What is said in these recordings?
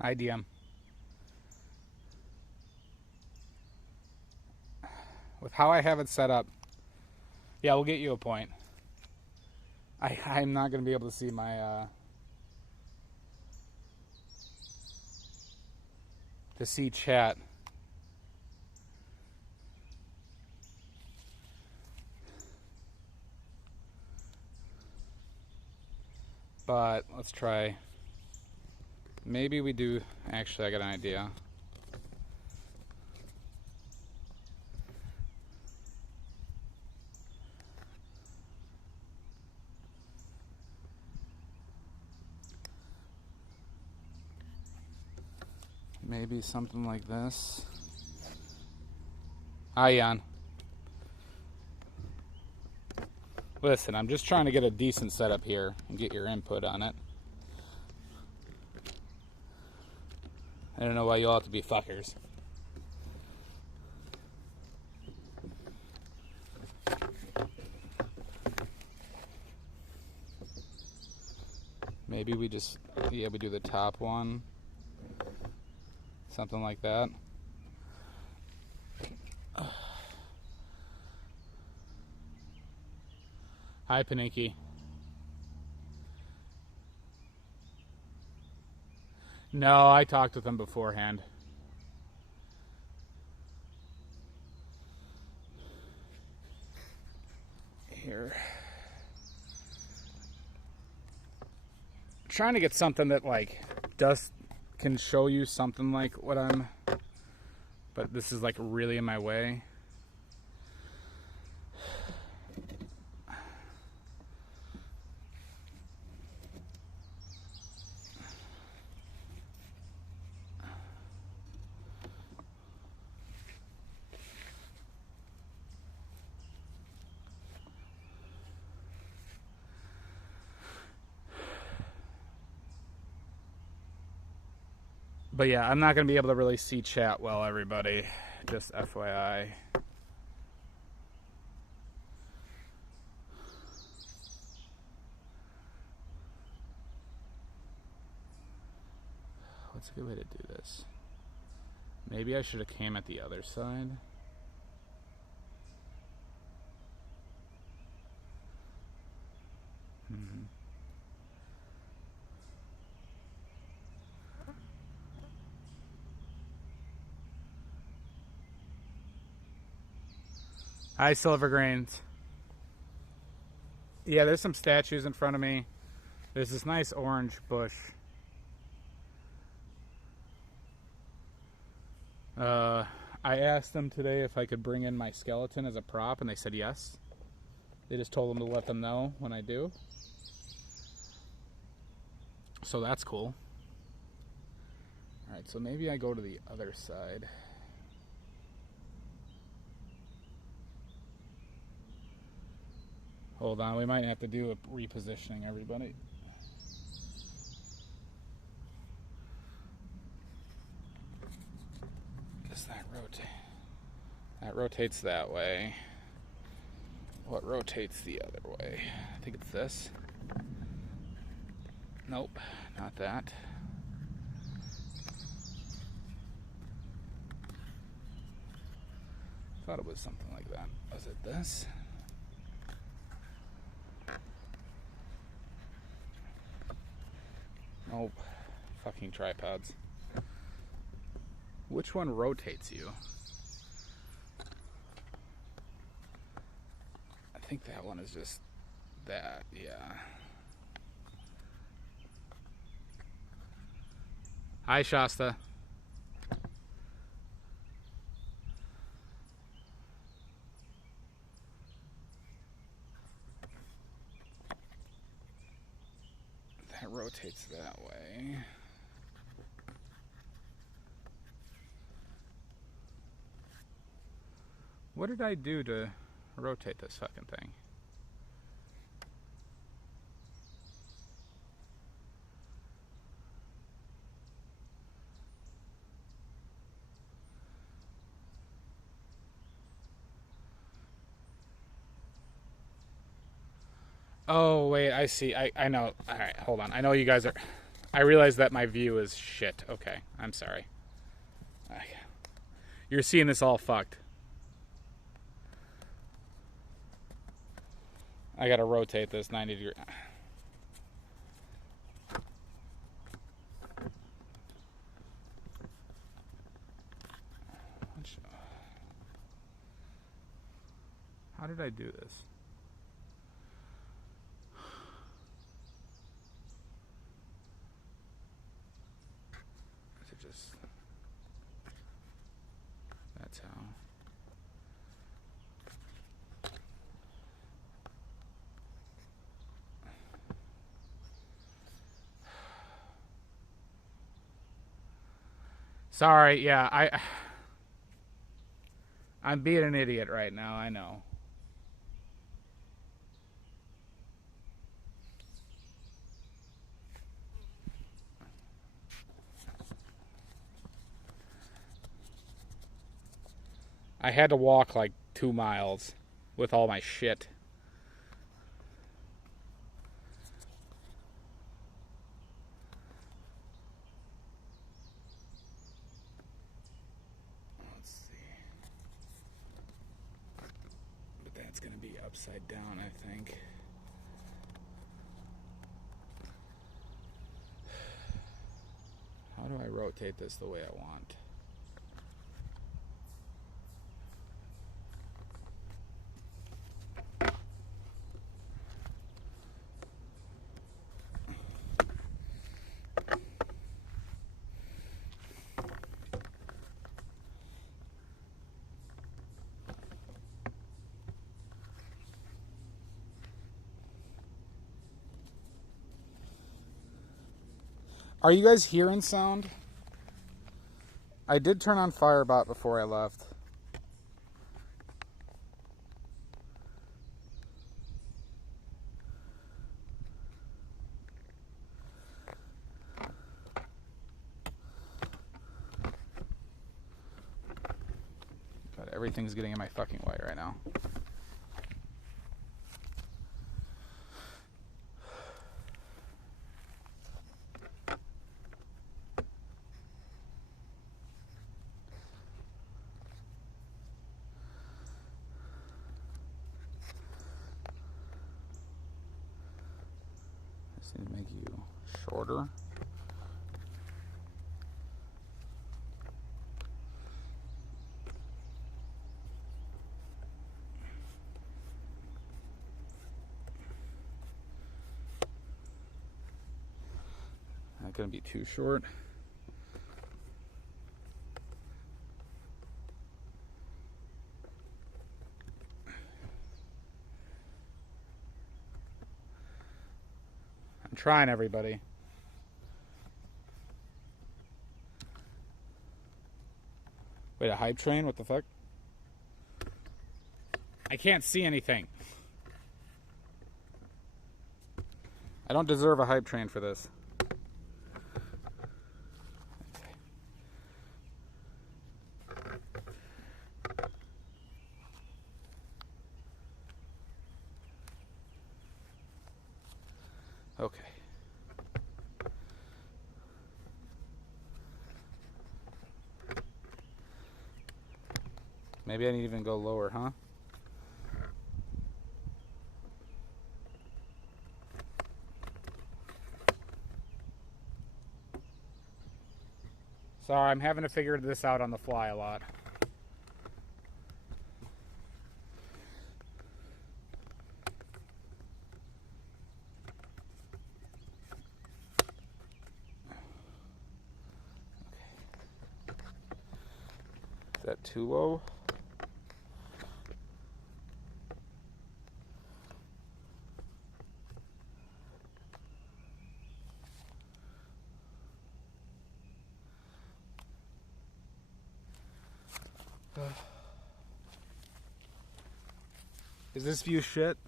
IDM. With how I have it set up, yeah, we'll get you a point. I'm not going to be able to see my, to see chat. But let's try. Maybe we do. Actually, I got an idea. Maybe something like this. Hi, Jan. Listen, I'm just trying to get a decent setup here and get your input on it. I don't know why you all have to be fuckers. Maybe we just, yeah, we do the top one. Something like that. Hi, Paninki. No, I talked with them beforehand. Here. Trying to get something that like can show you something like what I'm, but this is like really in my way. But yeah, I'm not going to be able to really see chat well, everybody. Just FYI. What's a good way to do this? Maybe I should have came at the other side. Hi, Silver Grains. Yeah, there's some statues in front of me. There's this nice orange bush. I asked them today if I could bring in my skeleton as a prop, and they said yes. They just told them to let them know when I do. So that's cool. Alright, so maybe I go to the other side. Hold on, we might have to do a repositioning, everybody. Does that rotate? That rotates that way. What rotates the other way? I think it's this. Nope, not that. Thought it was something like that. Was it this? Nope. Fucking tripods. Which one rotates you? I think that one is just that, yeah. Hi, Shasta. That rotates that way. What did I do to rotate this fucking thing? Oh, wait, I see. I know. All right, hold on. I know you guys are... I realize that my view is shit. Okay, I'm sorry. You're seeing this all fucked. I gotta rotate this 90 degrees. How did I do this? Is it just... That's how... Sorry, yeah, I'm being an idiot right now, I know. I had to walk like 2 miles with all my shit. Let's see. But that's going to be upside down, I think. How do I rotate this the way I want? Are you guys hearing sound? I did turn on Firebot before I left. God, everything's getting in my fucking way right now. Need to make you shorter. Not gonna be too short. I'm trying, everybody. Wait, a hype train? What the fuck? I can't see anything. I don't deserve a hype train for this. Okay. Maybe I need to even go lower, huh? Sorry, I'm having to figure this out on the fly a lot. Is that too low? Is this view shit?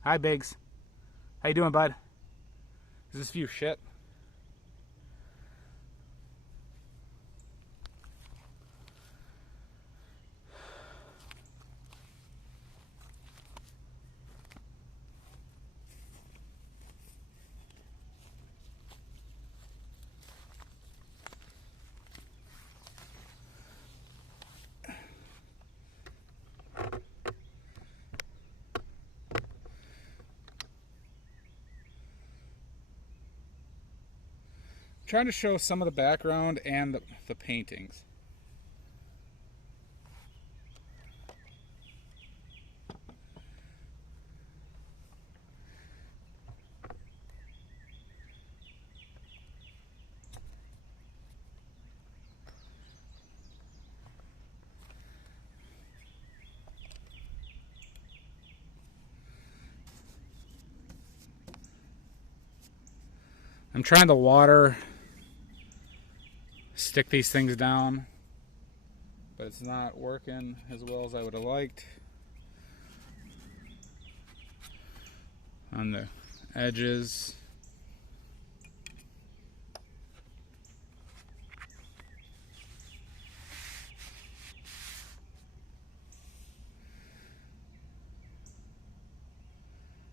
Hi, Biggs. How you doing, bud? Is this view shit? trying to show some of the background and the paintings. I'm trying to stick these things down, but it's not working as well as I would have liked. On the edges.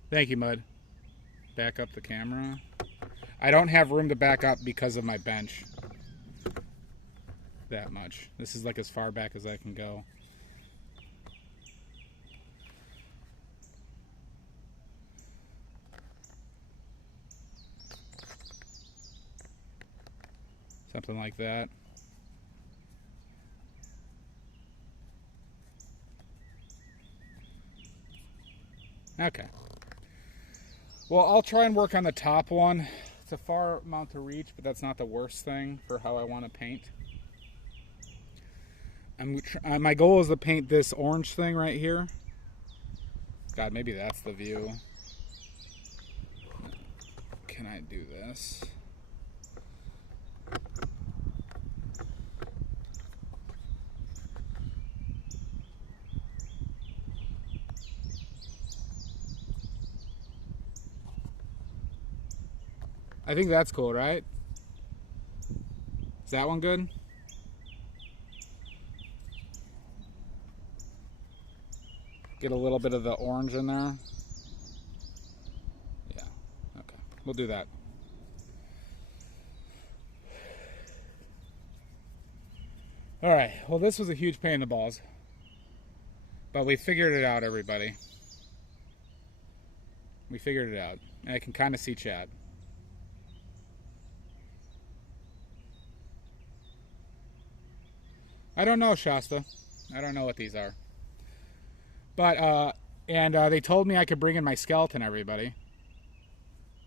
Thank you, Mud. Back up the camera. I don't have room to back up because of my bench. That much. This is like as far back as I can go. Something like that. Okay. Well, I'll try and work on the top one. It's a far amount to reach, but that's not the worst thing for how I want to paint. My goal is to paint this orange thing right here. God, maybe that's the view. Can I do this? I think that's cool, right? Is that one good? Get a little bit of the orange in there. Yeah, okay. We'll do that. Alright, well this was a huge pain in the balls. But we figured it out, everybody. We figured it out. And I can kind of see Chad. I don't know, Shasta. I don't know what these are. But, they told me I could bring in my skeleton, everybody.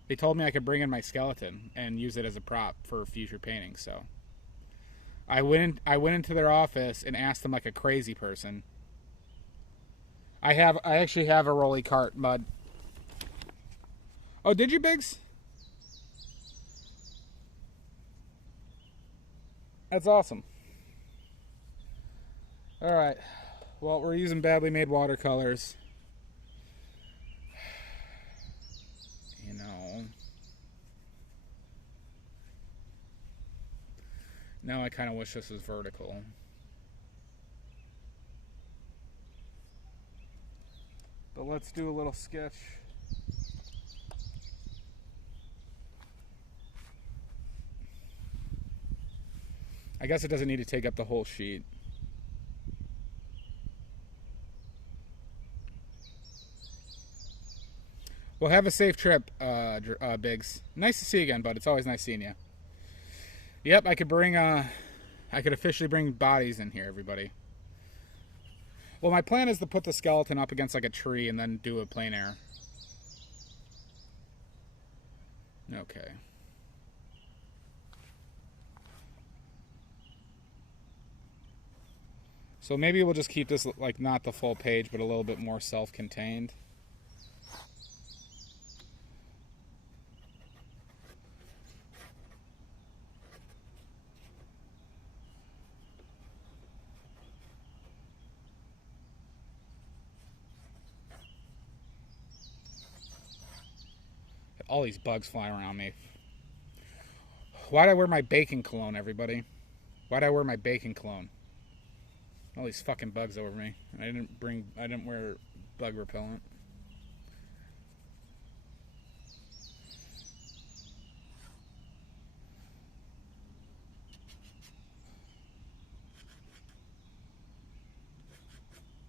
They told me I could bring in my skeleton and use it as a prop for future paintings, so. I went into their office and asked them like a crazy person. I actually have a rolly cart, Mud. Oh, did you, Biggs? That's awesome. Alright, well, we're using badly made watercolors. You know. Now I kind of wish this was vertical. But let's do a little sketch. I guess it doesn't need to take up the whole sheet. Well, have a safe trip, Biggs. Nice to see you again, bud. It's always nice seeing you. Yep, I could officially bring bodies in here, everybody. Well, my plan is to put the skeleton up against like a tree and then do a plein air. Okay. So maybe we'll just keep this like not the full page, but a little bit more self-contained. All these bugs flying around me. Why'd I wear my bacon cologne, everybody? Why'd I wear my bacon cologne? All these fucking bugs over me. I didn't wear bug repellent.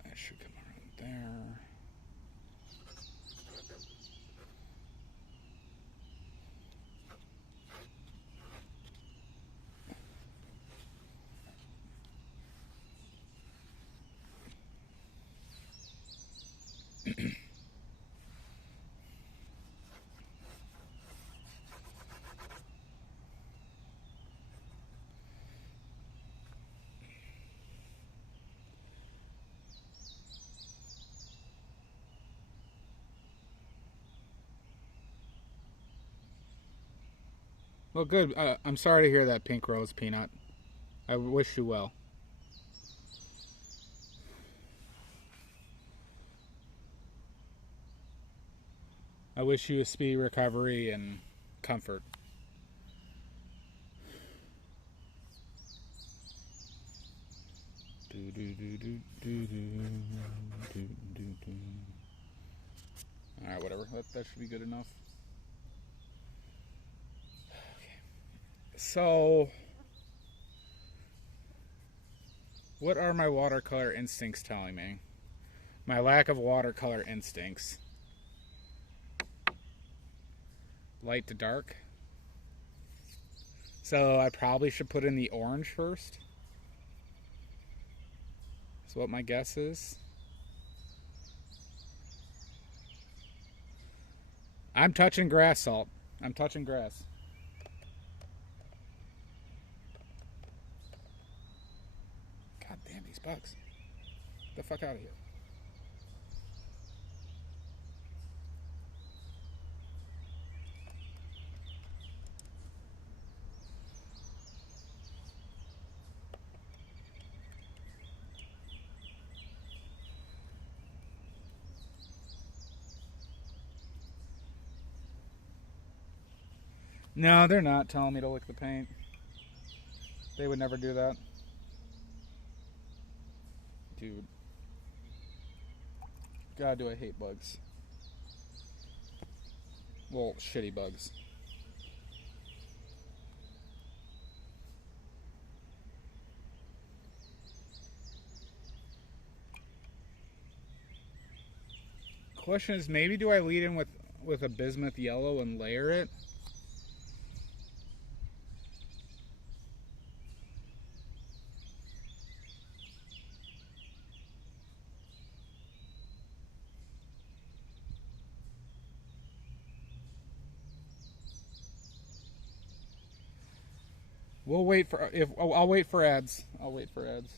I should come around there. Well, good. I'm sorry to hear that, Pink Rose Peanut. I wish you well. I wish you a speedy recovery and comfort. Alright, whatever. That should be good enough. Okay. So, what are my watercolor instincts telling me? My lack of watercolor instincts. Light to dark. So I probably should put in the orange first. That's what my guess is. I'm touching grass, Salt. I'm touching grass. God damn these bugs. Get the fuck out of here. No, they're not telling me to lick the paint. They would never do that. Dude. God, do I hate bugs. Well, shitty bugs. Question is, maybe do I lead in with a bismuth yellow and layer it? We'll wait for I'll wait for ads. I'll wait for ads.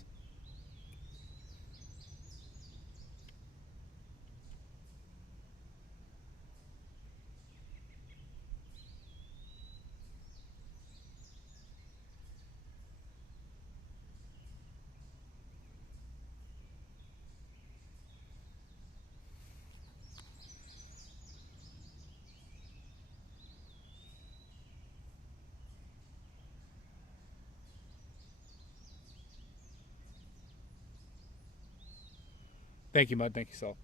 Thank you, Mud. Thank you, Salt.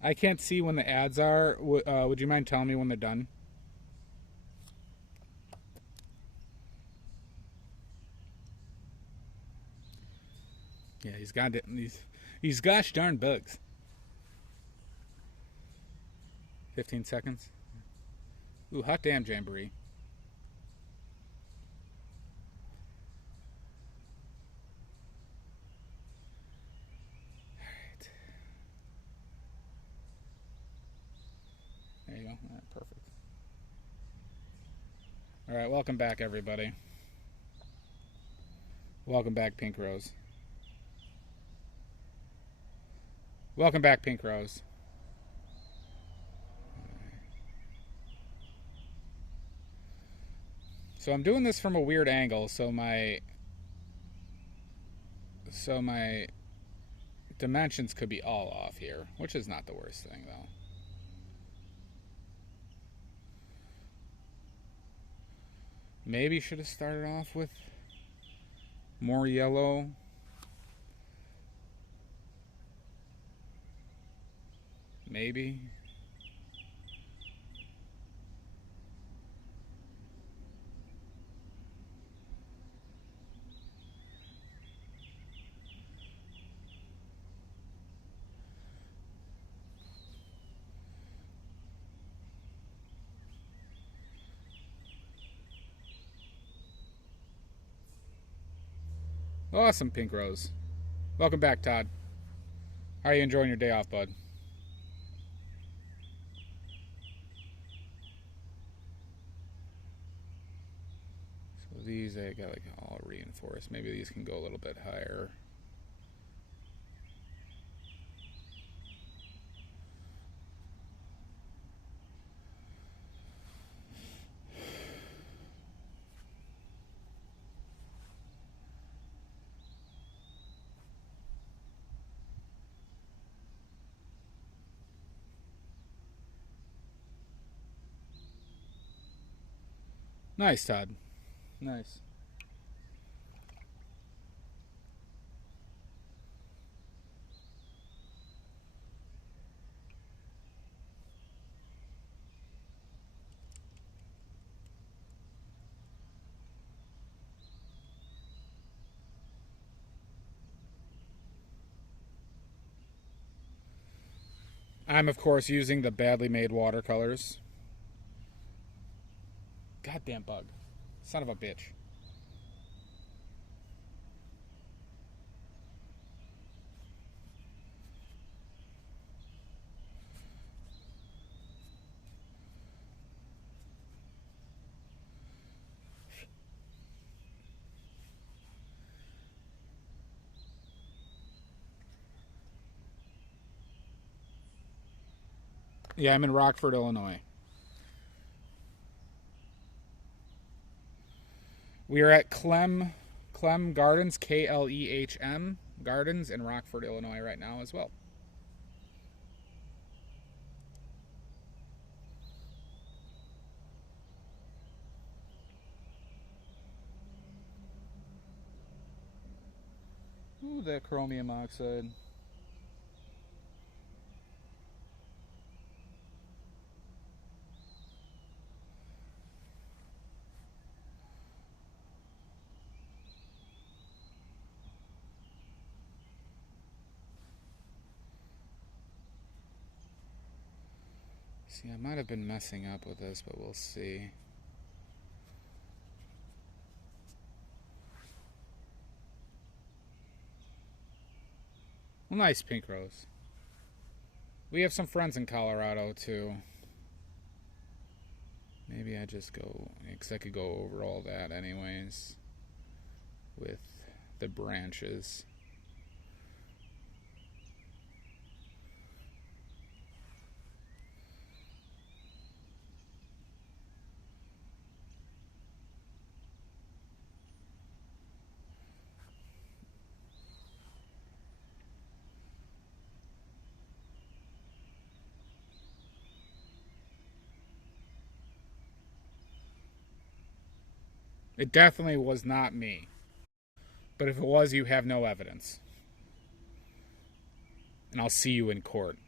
I can't see when the ads are. Would you mind telling me when they're done? Yeah, he's gosh darn bugs. 15 seconds. Ooh, hot damn jamboree. Alright. There you go. Alright, perfect. Alright, welcome back, everybody. Welcome back, Pink Rose. Welcome back, Pink Rose. So I'm doing this from a weird angle, so my dimensions could be all off here, which is not the worst thing, though. Maybe should have started off with more yellow. Maybe. Awesome, Pink Rose. Welcome back, Todd. How are you enjoying your day off, bud? these I got like all reinforced. Maybe these can go a little bit higher. Nice, Todd. Nice. I'm, of course, using the badly made watercolors. Goddamn bug. Son of a bitch. Yeah, I'm in Rockford, Illinois. We are at Clem Gardens, Klehm Gardens in Rockford, Illinois right now as well. Ooh, that chromium oxide. See, I might have been messing up with this, but we'll see. Well, nice, Pink Rose. We have some friends in Colorado, too. Maybe I just go, because I could go over all that anyways with the branches. It definitely was not me. But if it was, you have no evidence. And I'll see you in court.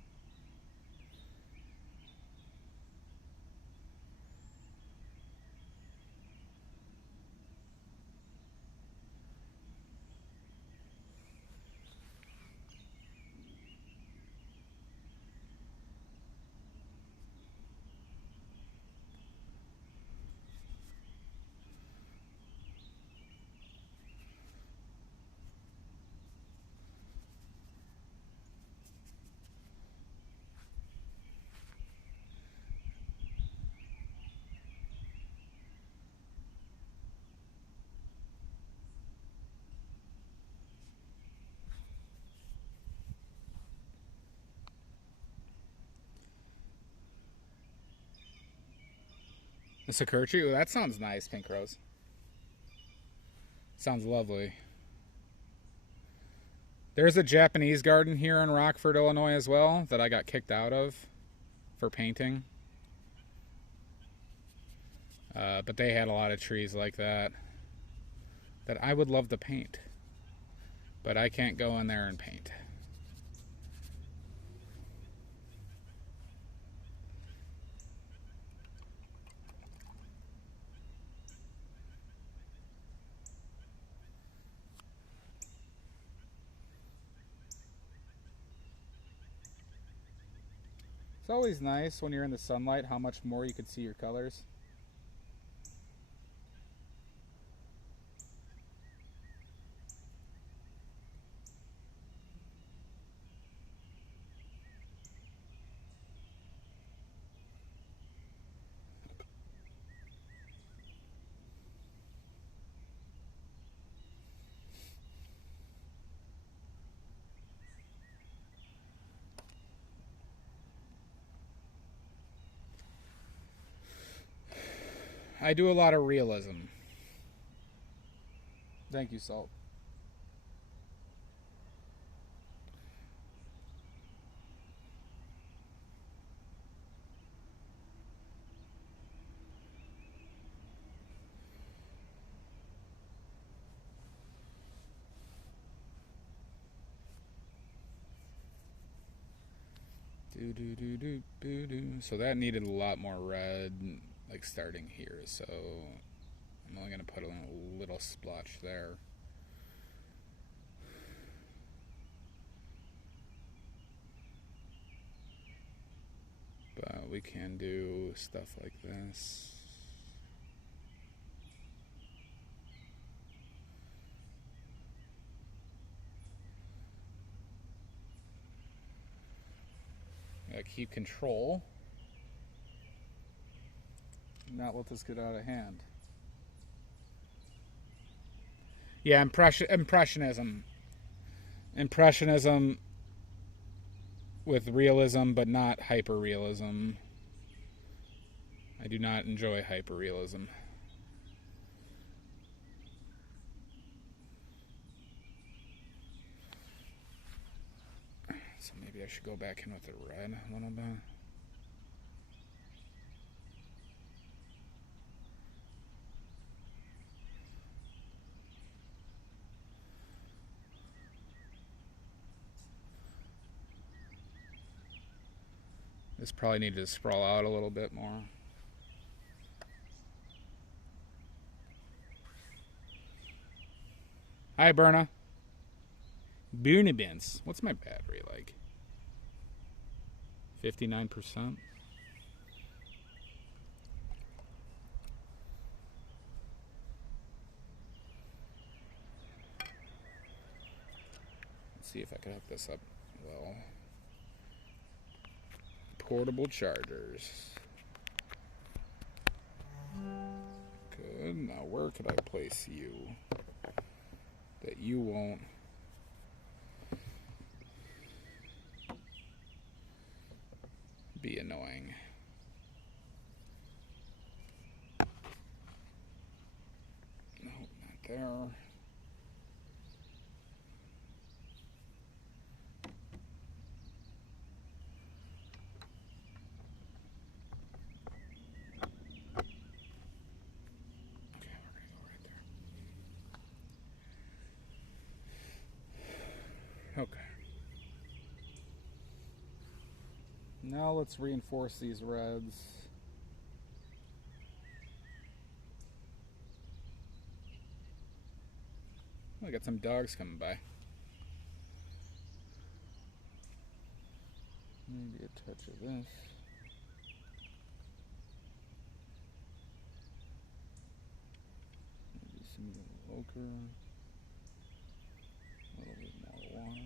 The Sakurchi? Ooh, that sounds nice, Pink Rose. Sounds lovely. There's a Japanese garden here in Rockford, Illinois as well that I got kicked out of for painting. But they had a lot of trees like that I would love to paint. But I can't go in there and paint. It's always nice when you're in the sunlight how much more you can see your colors. I do a lot of realism. Thank you, Salt. So that needed a lot more red, like starting here. So I'm only going to put a little splotch there. But we can do stuff like this. Keep control. Not let this get out of hand. Yeah, impressionism. Impressionism with realism, but not hyperrealism. I do not enjoy hyperrealism. So maybe I should go back in with the red a little bit. This probably needed to sprawl out a little bit more. Hi, Berna. Boonibins. What's my battery like? 59%. Let's see if I can hook this up well. Portable chargers. Good. Now where could I place you that you won't be annoying? No, not there. Okay. Now let's reinforce these reds. I got some dogs coming by. Maybe a touch of this. Maybe some of the ochre. A little bit more water.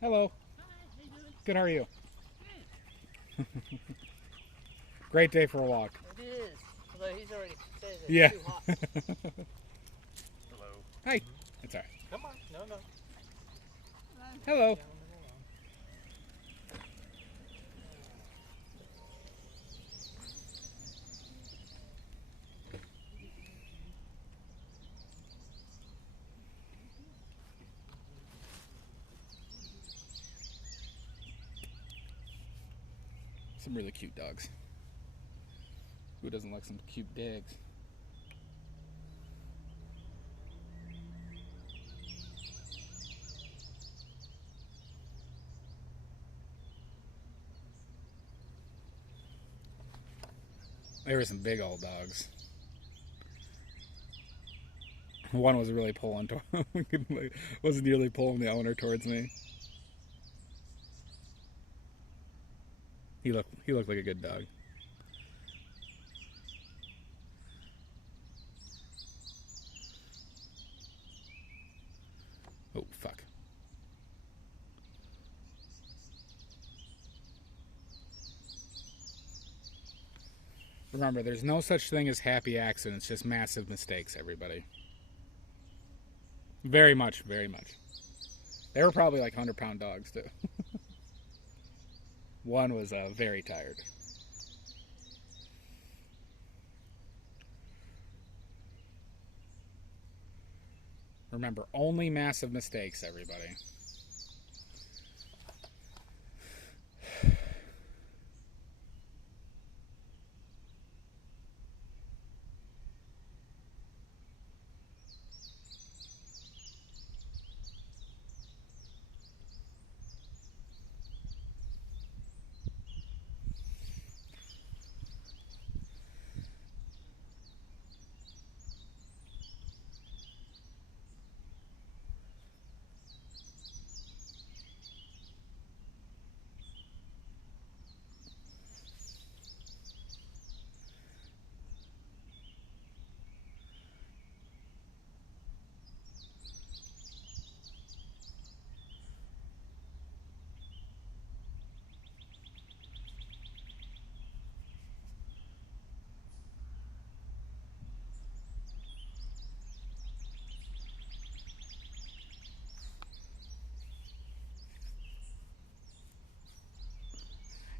Hello. Hi, how you doing? Good, how are you? Good. Great day for a walk. It is. Although he's already said it's Yeah. too hot. Hello. Hi. That's all right. Come on. No. Hello. Some really cute dogs. Who doesn't like some cute dogs? There were some big old dogs. One was really pulling was nearly pulling the owner towards me. He looked like a good dog. Oh fuck. Remember, there's no such thing as happy accidents, just massive mistakes, everybody. Very much, very much. They were probably like 100-pound dogs, too. One was very tired. Remember, only massive mistakes, everybody.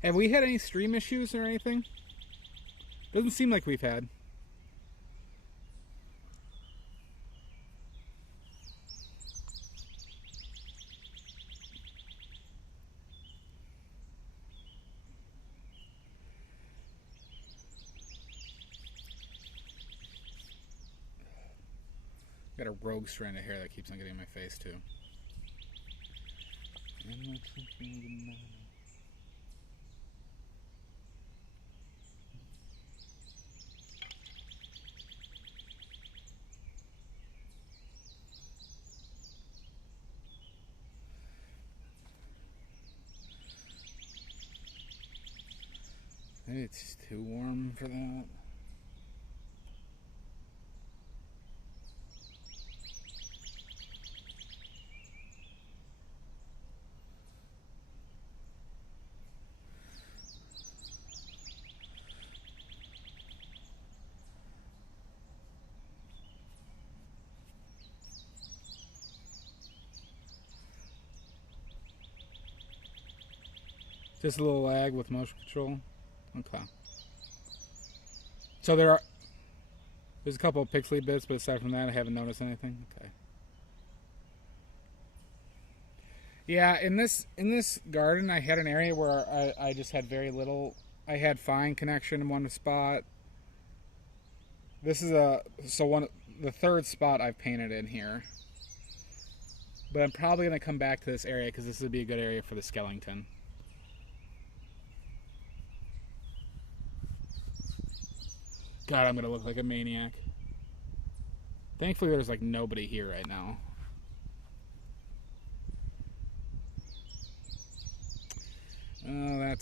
Have we had any stream issues or anything? Doesn't seem like we've had. Got a rogue strand of hair that keeps on getting in my face, too. Maybe it's too warm for that. Just a little lag with motion control. Okay. So there's a couple of pixely bits, but aside from that, I haven't noticed anything. Okay. Yeah, in this garden, I had an area where I just had very little. I had fine connection in one spot. This is the third spot I've painted in here. But I'm probably gonna come back to this area because this would be a good area for the skeleton. God, I'm gonna look like a maniac. Thankfully, there's like nobody here right now. Oh, I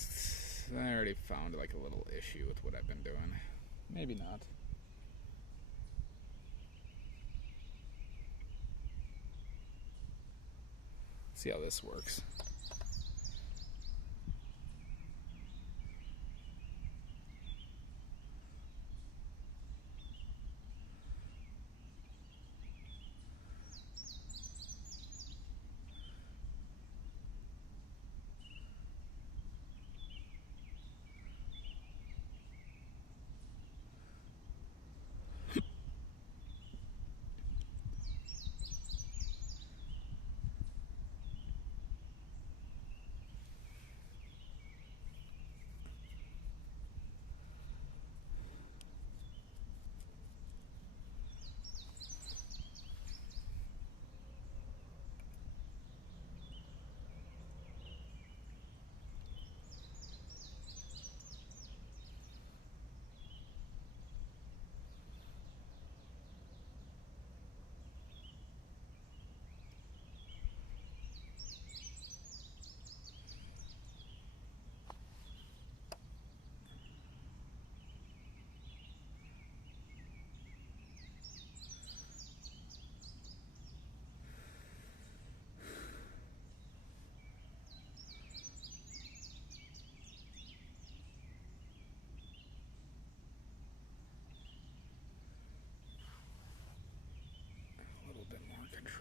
already found like a little issue with what I've been doing. Maybe not. See how this works.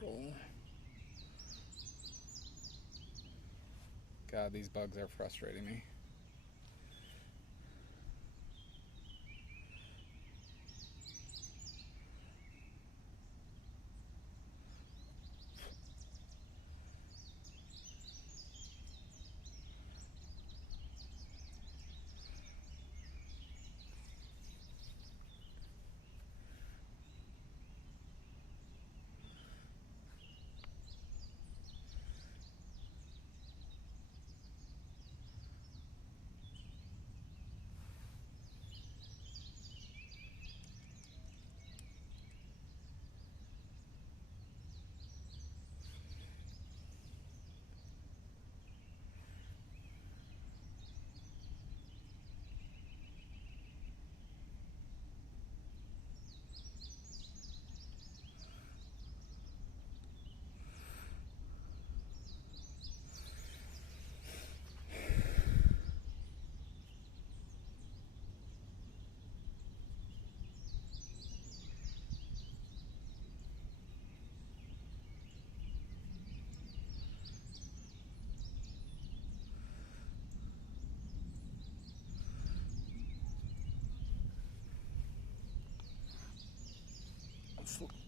control. God, these bugs are frustrating me.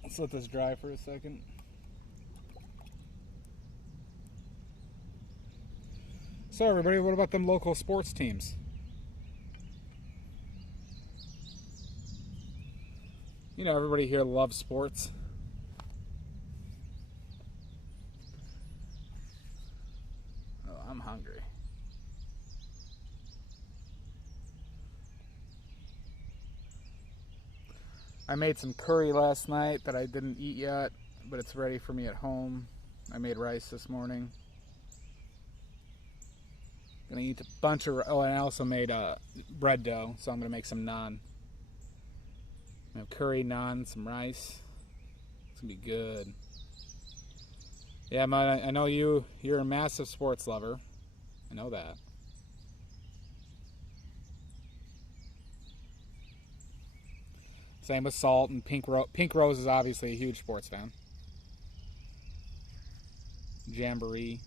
Let's let this dry for a second. So everybody, what about them local sports teams? You know, everybody here loves sports. Oh, I'm hungry. I made some curry last night that I didn't eat yet, but it's ready for me at home. I made rice this morning. Gonna eat a bunch of, oh, and I also made bread dough, so I'm gonna make some naan. I have curry, naan, some rice. It's gonna be good. Yeah, I know you're a massive sports lover. I know that. Same with Salt and Pink Rose is obviously a huge sports fan. Jamboree.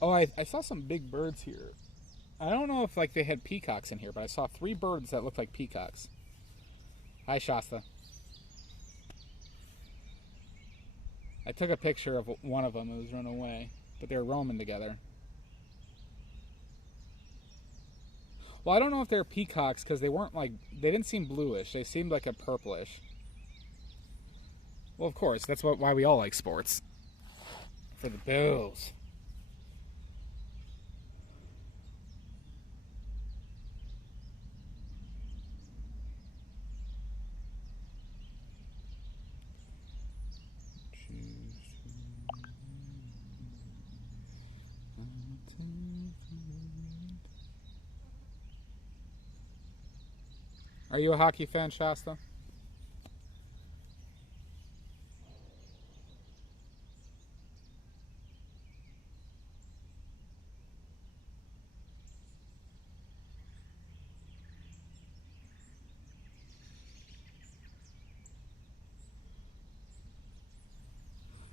Oh, I saw some big birds here. I don't know if like they had peacocks in here, but I saw 3 birds that looked like peacocks. Hi, Shasta. I took a picture of one of them. It was running away, but they were roaming together. Well, I don't know if they're peacocks because they weren't like, they didn't seem bluish. They seemed like a purplish. Well, of course, that's why we all like sports. For the Bills. Are you a hockey fan, Shasta?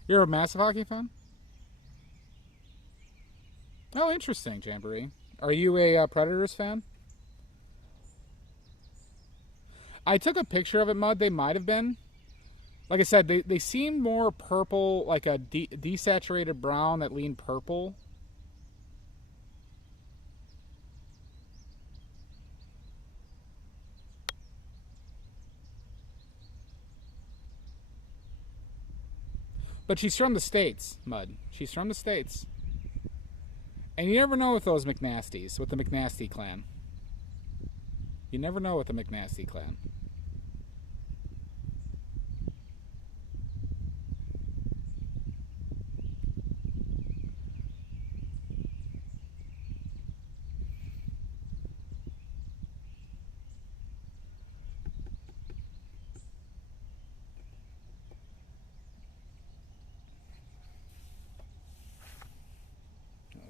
You're a massive hockey fan? Oh, interesting, Jamboree. Are you a Predators fan? I took a picture of it, Mud. They might have been. Like I said, they seemed more purple, like a desaturated brown that leaned purple. But she's from the States, Mud. She's from the States. And you never know with those McNasties, with the McNasty clan. You never know with the McNasty clan.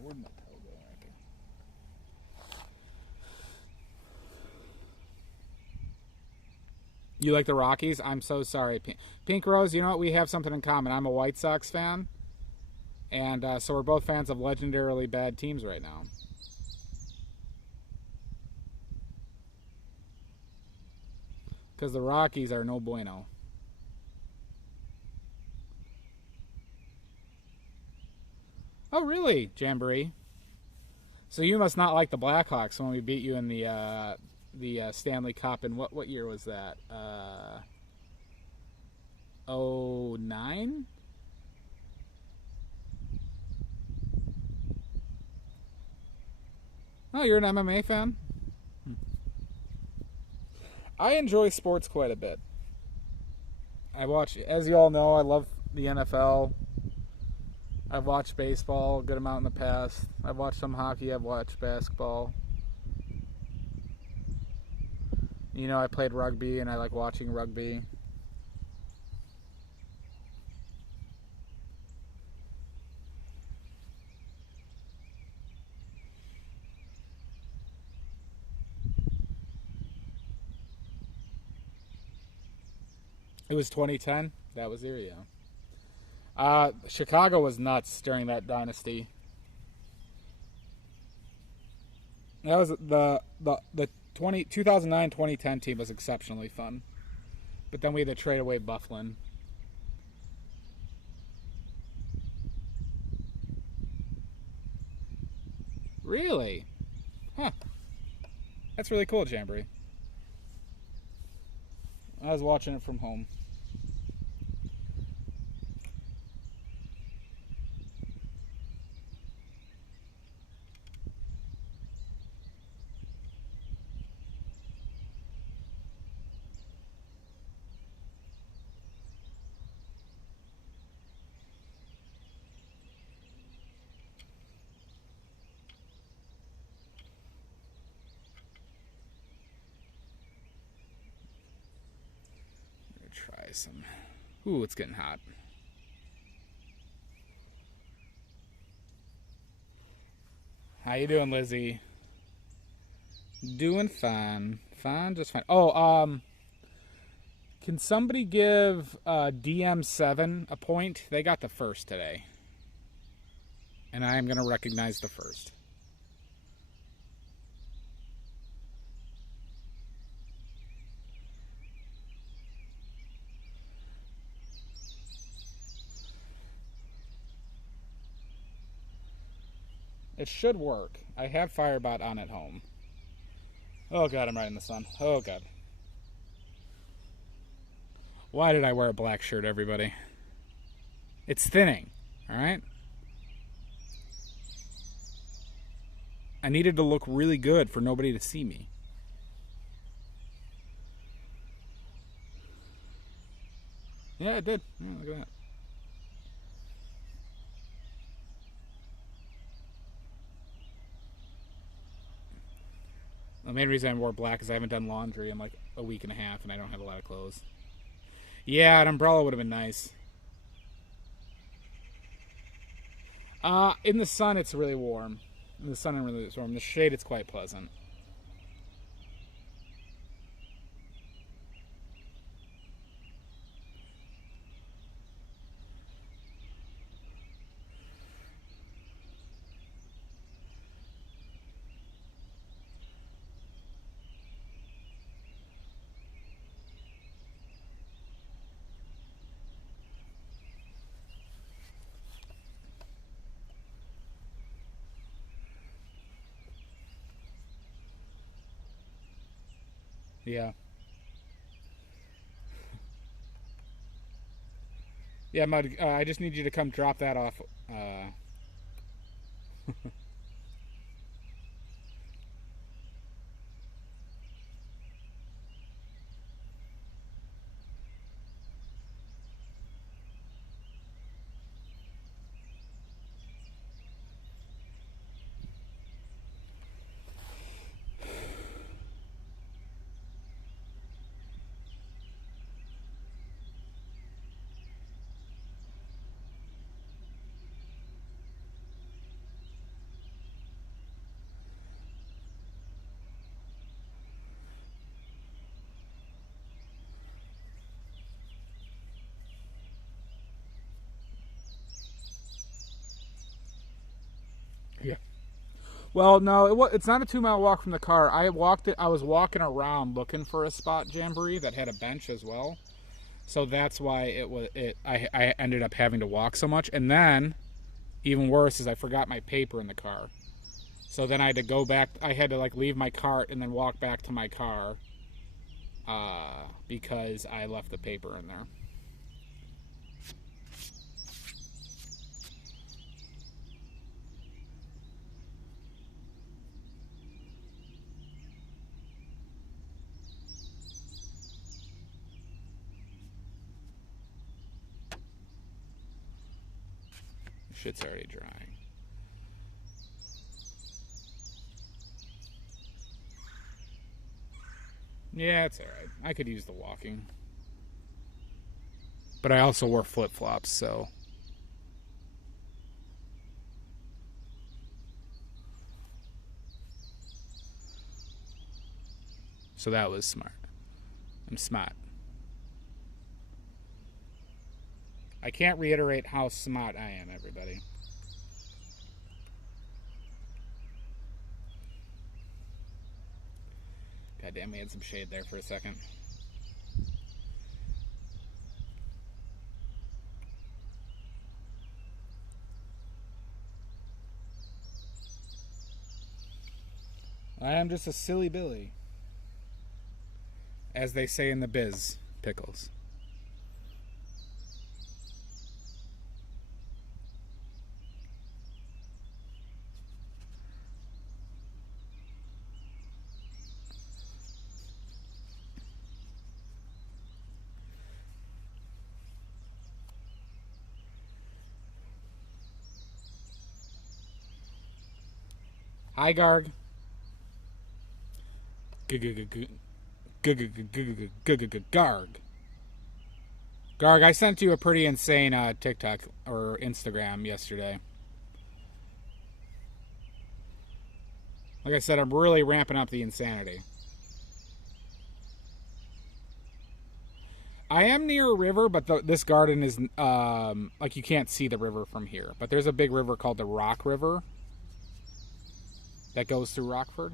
Where'd my toe go right there? You like the Rockies? I'm so sorry. Pink Rose, you know what? We have something in common. I'm a White Sox fan. And so we're both fans of legendarily bad teams right now. Because the Rockies are no bueno. Oh, really, Jamboree? So you must not like the Blackhawks when we beat you in the Stanley Cup. And what year was that? 09? Oh, you're an MMA fan? I enjoy sports quite a bit. I watch, as you all know, I love the NFL. I've watched baseball a good amount in the past. I've watched some hockey. I've watched basketball. You know, I played rugby and I like watching rugby. It was 2010. That was there, yeah. Chicago was nuts during that dynasty. That was the 2009-2010 team was exceptionally fun. But then we had to trade away Bufflin. Really? Huh. That's really cool, Jamboree. I was watching it from home. Try some. Ooh, it's getting hot. How you doing, Lizzie? Doing fine. Fine, just fine. Oh, can somebody give DM7 a point? They got the first today. And I am going to recognize the first. It should work. I have Firebot on at home. Oh god, I'm right in the sun. Oh god. Why did I wear a black shirt, everybody? It's thinning, alright? I needed to look really good for nobody to see me. Yeah, it did. Yeah, look at that. The main reason I wore black is I haven't done laundry in like a week and a half and I don't have a lot of clothes. Yeah, an umbrella would have been nice. In the sun it's really warm. In the sun it's really warm. In the shade it's quite pleasant. Yeah. Yeah, Mud, I just need you to come drop that off. Well, no, it's not a 2 mile walk from the car. I was walking around looking for a spot jamboree that had a bench as well. So that's why I ended up having to walk so much. And then, even worse, is I forgot my paper in the car. So then I had to go back. I had to like leave my cart and then walk back to my car because I left the paper in there. Shit's already drying. Yeah, it's alright. I could use the walking. But I also wore flip-flops, so... So that was smart. I'm smart. I can't reiterate how smart I am, everybody. God damn, we had some shade there for a second. I am just a silly Billy. As they say in the biz, pickles. Hi, Garg. Garg. Garg, I sent you a pretty insane TikTok or Instagram yesterday. Like I said, I'm really ramping up the insanity. I am near a river, but this garden is, like you can't see the river from here. But there's a big river called the Rock River that goes through Rockford.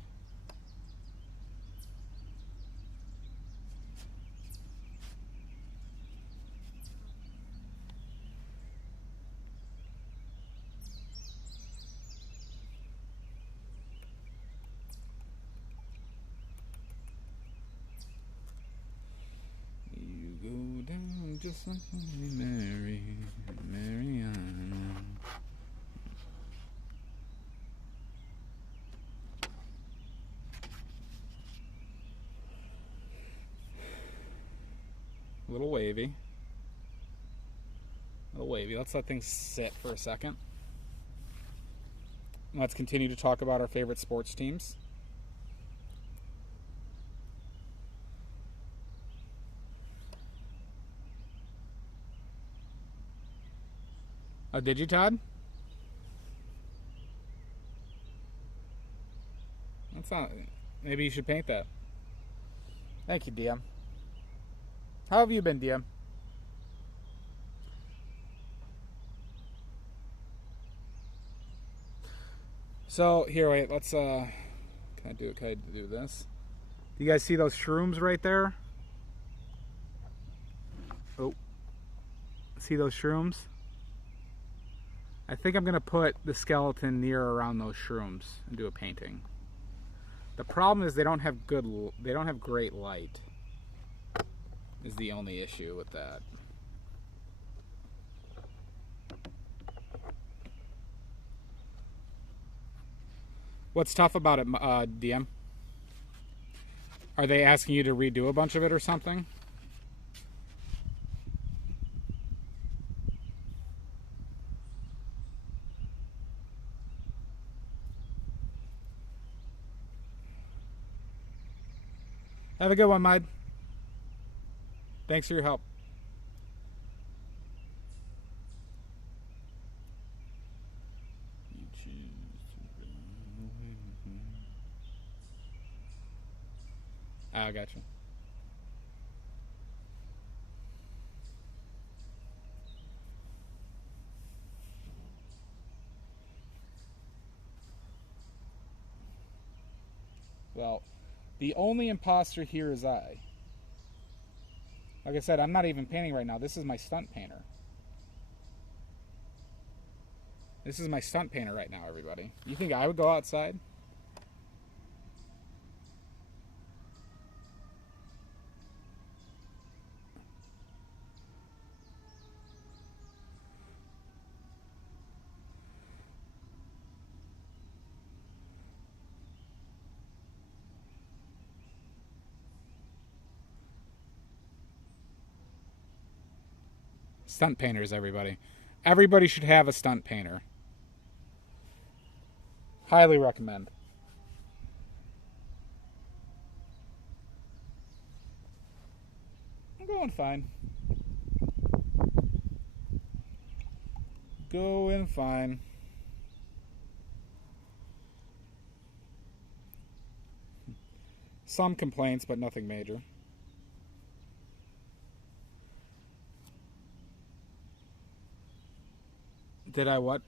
You go down just like Mary, Mariana. A little wavy. A little wavy. Let's let things sit for a second. Let's continue to talk about our favorite sports teams. Oh, did you, Todd? That's not... Maybe you should paint that. Thank you, DM. How have you been, DM? So, here, wait, let's, can I do this? Do you guys see those shrooms right there? Oh. See those shrooms? I think I'm going to put the skeleton near around those shrooms and do a painting. The problem is they don't have great light. Is the only issue with that. What's tough about it, DM? Are they asking you to redo a bunch of it or something? Have a good one, Mud. Thanks for your help. I got you. Well, the only imposter here is I. Like I said, I'm not even painting right now. This is my stunt painter. This is my stunt painter right now, everybody. You think I would go outside? Stunt painters, everybody. Everybody should have a stunt painter. Highly recommend. I'm going fine. Going fine. Some complaints, but nothing major. Did I what?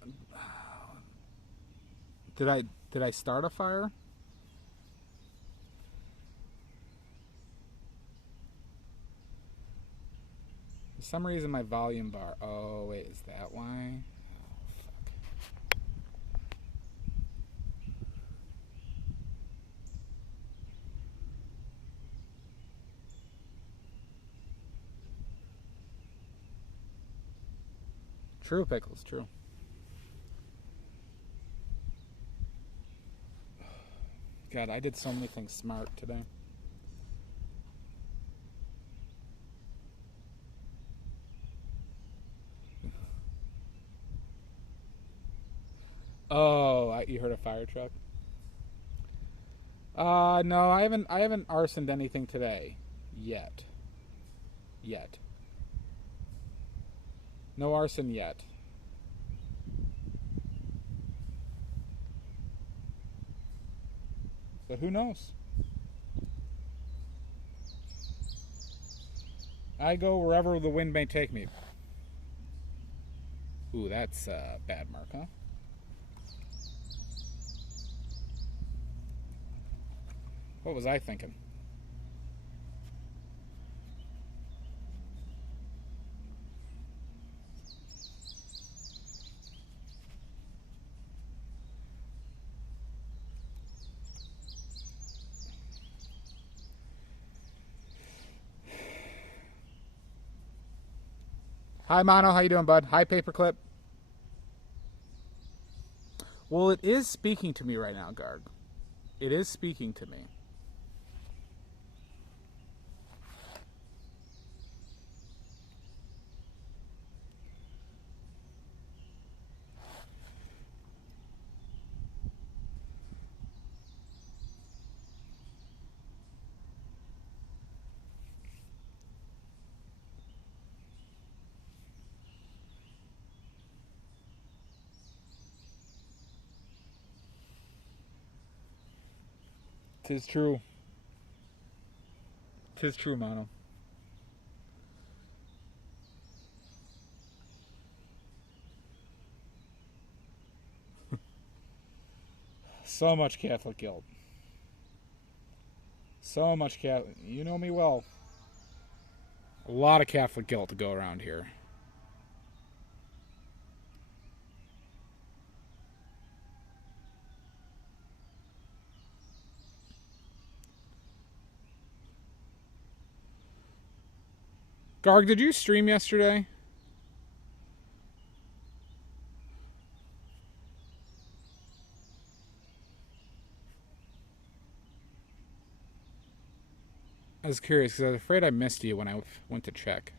Did I start a fire? For some reason my volume bar. Oh wait, is that why? Oh fuck. True, Pickles, true. God, I did so many things smart today. Oh, you heard a fire truck? No, I haven't arsoned anything today. Yet. No arson yet. But who knows? I go wherever the wind may take me. Ooh, that's a bad mark, huh? What was I thinking? Hi, Mono. How you doing, bud? Hi, Paperclip. Well, it is speaking to me right now, Garg. It is speaking to me. Tis true. Tis true, Mono. So much Catholic guilt. So much Catholic. You know me well. A lot of Catholic guilt to go around here. Garg, did you stream yesterday? I was curious because I was afraid I missed you when I went to check.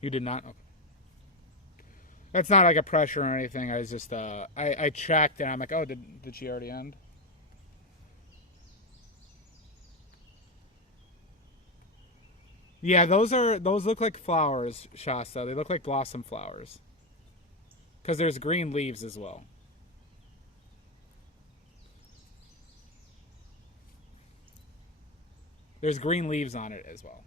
You did not? Okay. That's not like a pressure or anything. I was just, I checked and I'm like, oh, did she already end? Yeah, those look like flowers, Shasta. They look like blossom flowers. Because there's green leaves as well. There's green leaves on it as well.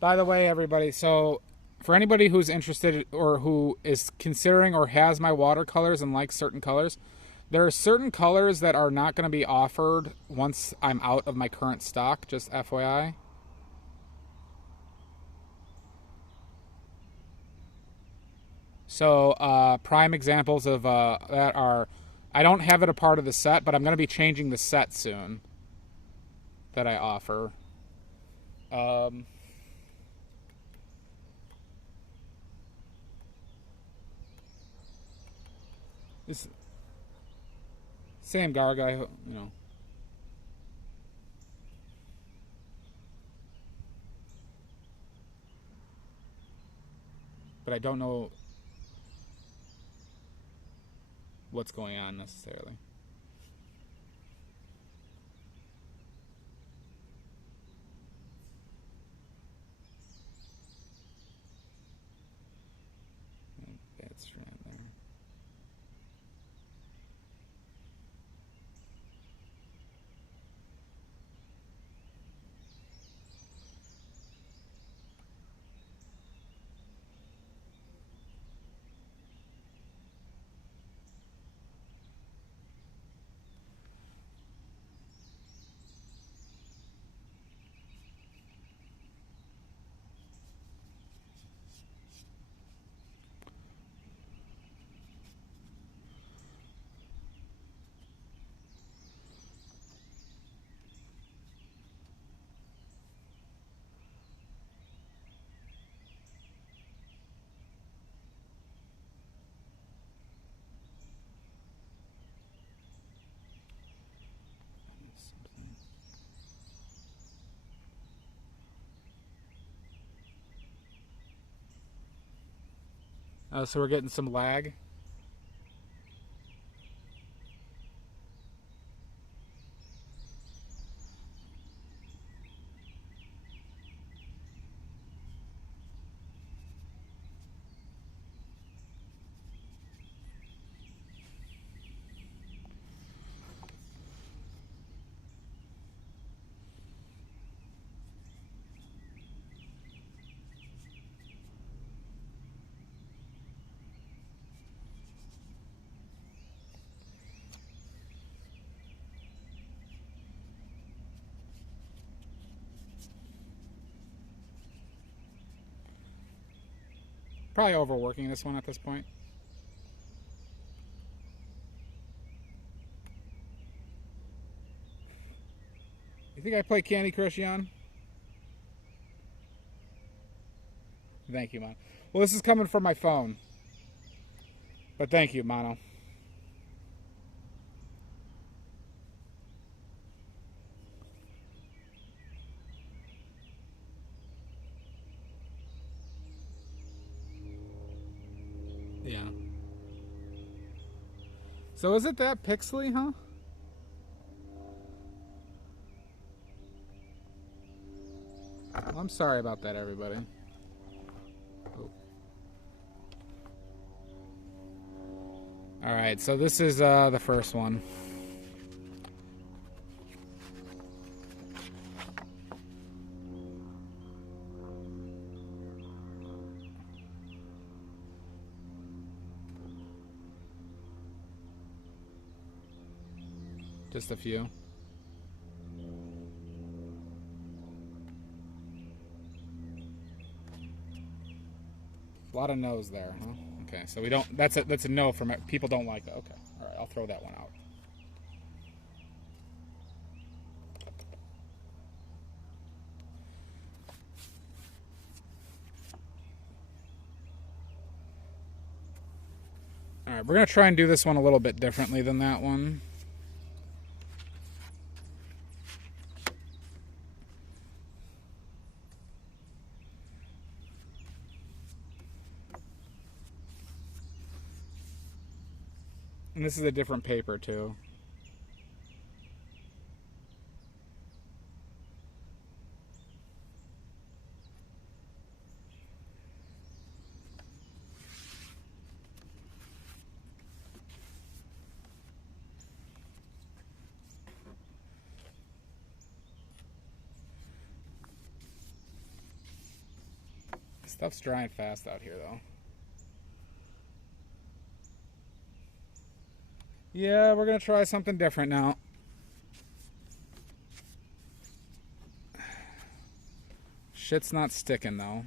By the way, everybody, so for anybody who's interested or who is considering or has my watercolors and likes certain colors, there are certain colors that are not going to be offered once I'm out of my current stock, just FYI. So prime examples of that are, I don't have it a part of the set, but I'm going to be changing the set soon that I offer. This same Garga, you know. But I don't know what's going on necessarily. Bad strand there. So we're getting some lag. Probably overworking this one at this point. You think I play Candy Crush, Jan? Thank you, Mono. Well, this is coming from my phone. But thank you, Mono. Yeah. So is it that pixely, huh? Well, I'm sorry about that, everybody. Oh. Alright, so this is the first one. Just a few. A lot of no's there, huh? Okay, so we don't. That's a no from it. People don't like it. Okay, all right, I'll throw that one out. All right, we're gonna try and do this one a little bit differently than that one. And this is a different paper too. Stuff's drying fast out here, though. Yeah, we're gonna try something different now. Shit's not sticking, though.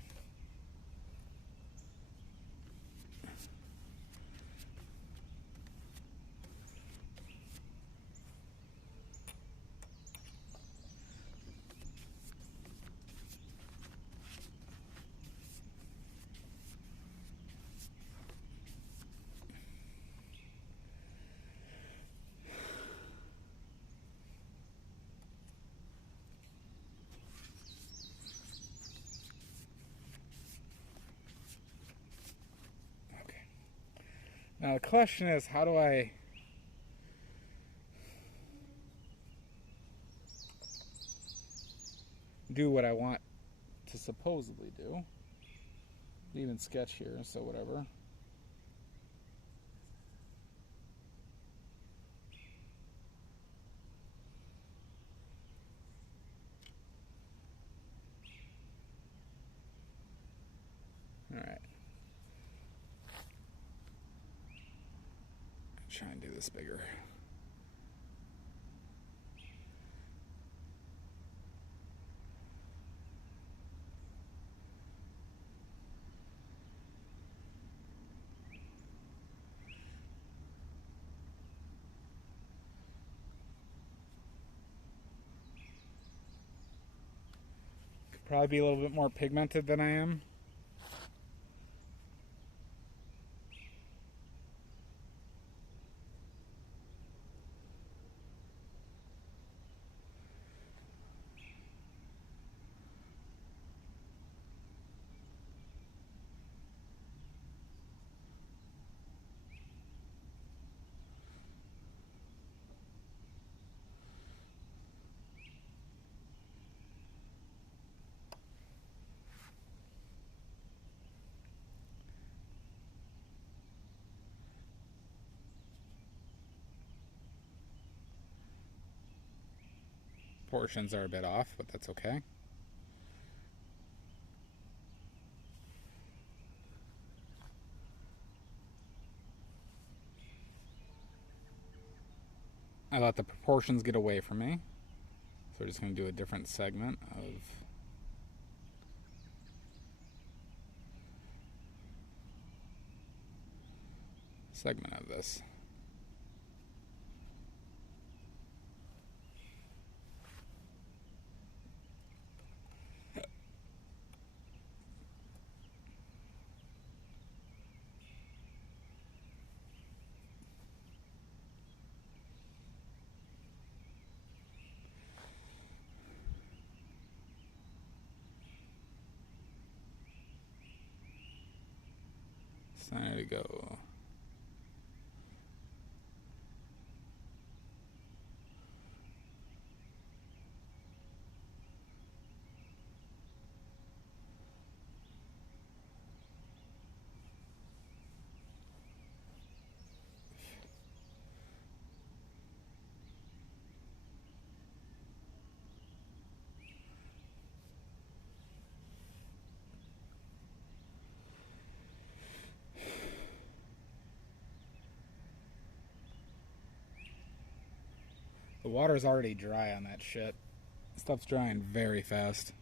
Now the question is, how do I do what I want to supposedly do? Even sketch here, so whatever. Alright. Try and do this bigger. Could probably be a little bit more pigmented than I am. Portions are a bit off, but that's okay. I let the proportions get away from me. So we're just going to do a different segment of this. So there we go. The water's already dry on that shit. Stuff's drying very fast.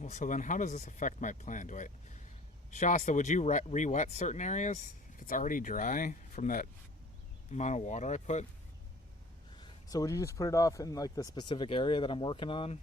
Well, so then how does this affect my plan? Do I... Shasta, would you re-wet certain areas if it's already dry from that amount of water I put? So would you just put it off in like the specific area that I'm working on?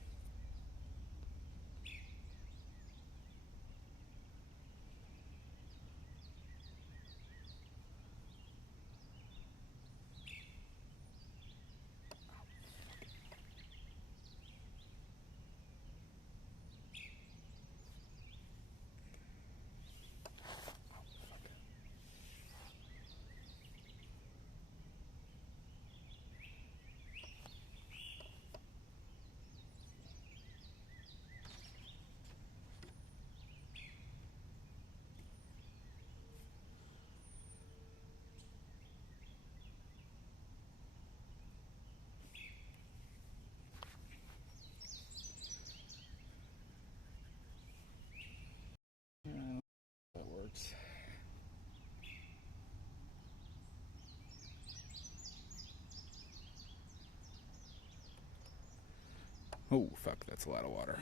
Oh, fuck, that's a lot of water.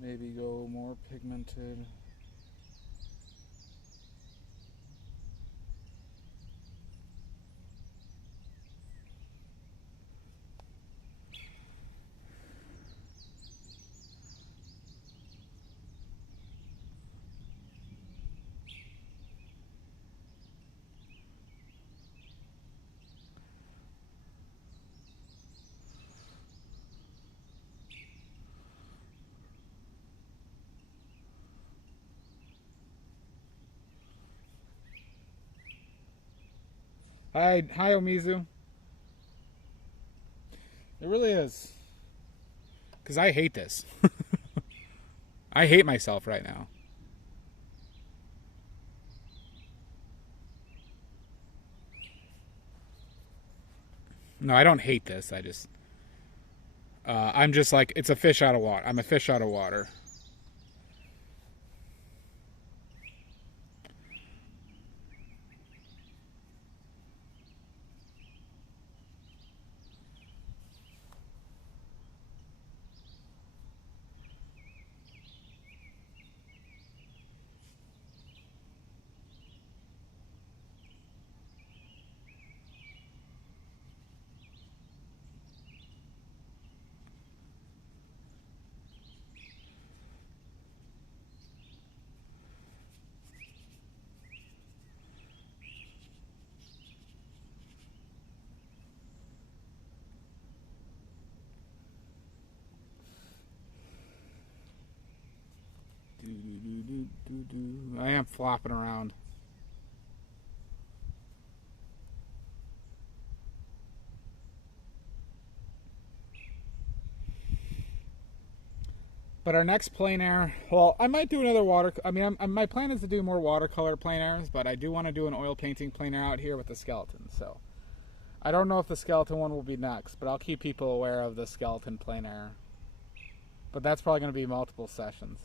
Maybe go more pigmented. Hi, Omizu. It really is. Because I hate this. I hate myself right now. No, I don't hate this. I'm just like, it's a fish out of water. I'm a fish out of water. I am flopping around. But our next plein air, well, I might do another water. I mean, my plan is to do more watercolor plein airs, but I do want to do an oil painting plein air out here with the skeleton. So I don't know if the skeleton one will be next, but I'll keep people aware of the skeleton plein air. But that's probably going to be multiple sessions.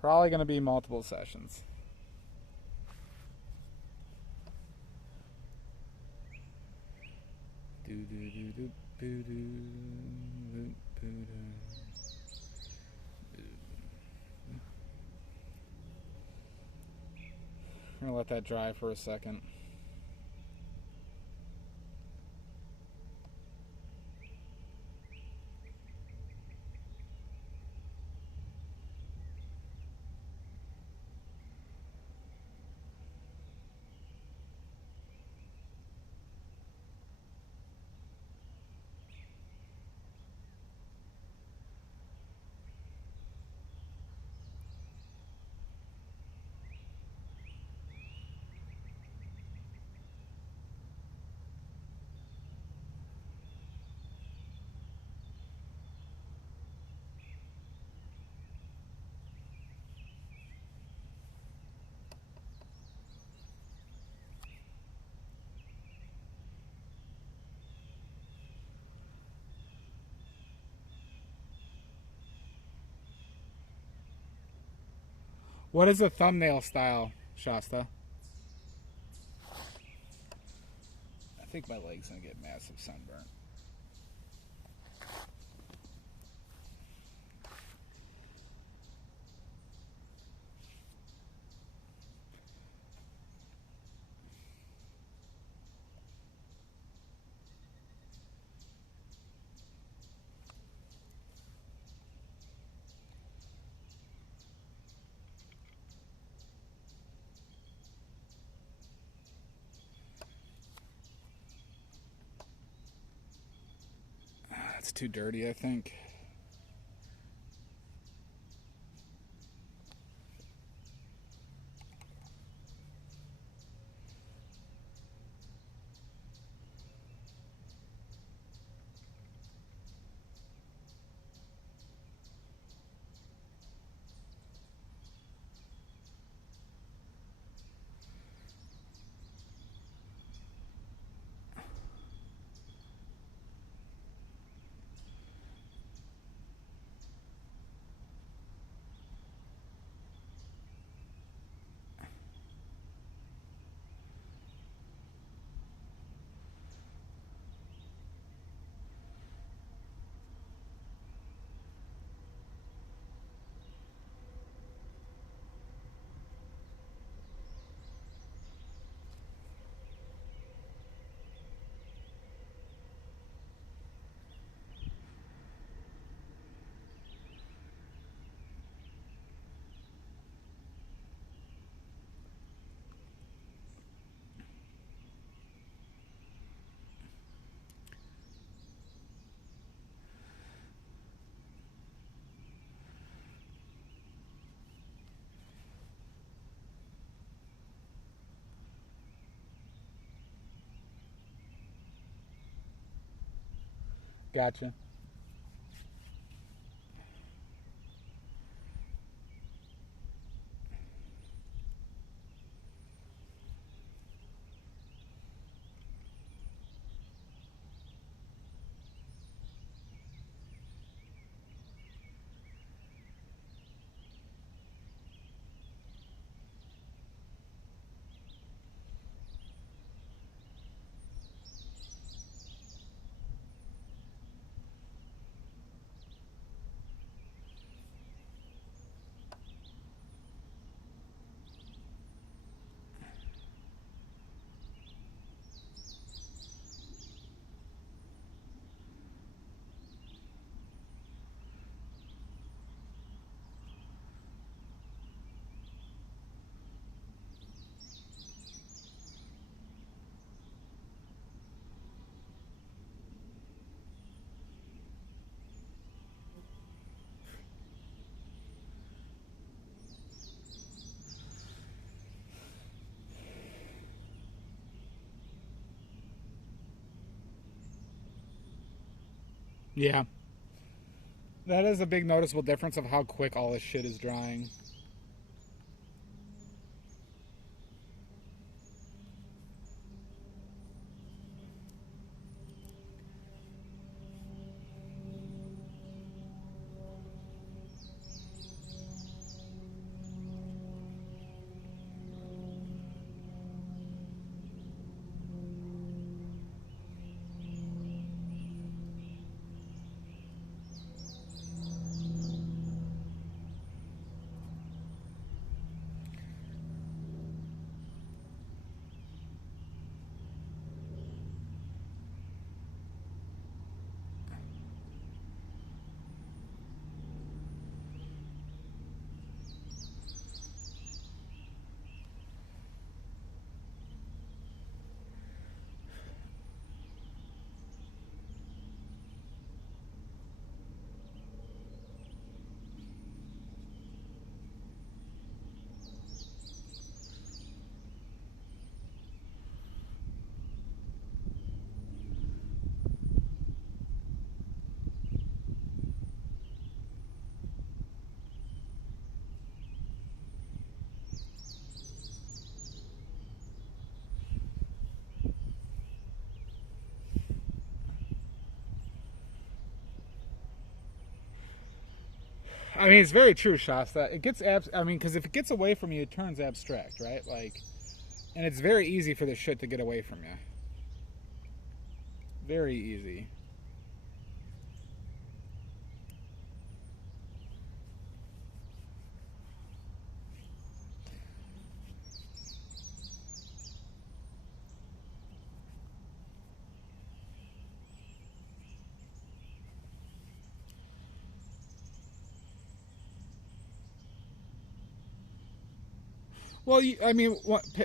Probably going to be multiple sessions. I'm going to let that dry for a second. What is a thumbnail style, Shasta? I think my leg's gonna get massive sunburn. It's too dirty, I think. Gotcha. Yeah. That is a big noticeable difference of how quick all this shit is drying. I mean, it's very true, Shasta. It gets I mean, because if it gets away from you, it turns abstract, right? Like, and it's very easy for this shit to get away from you. Very easy. Well, I mean,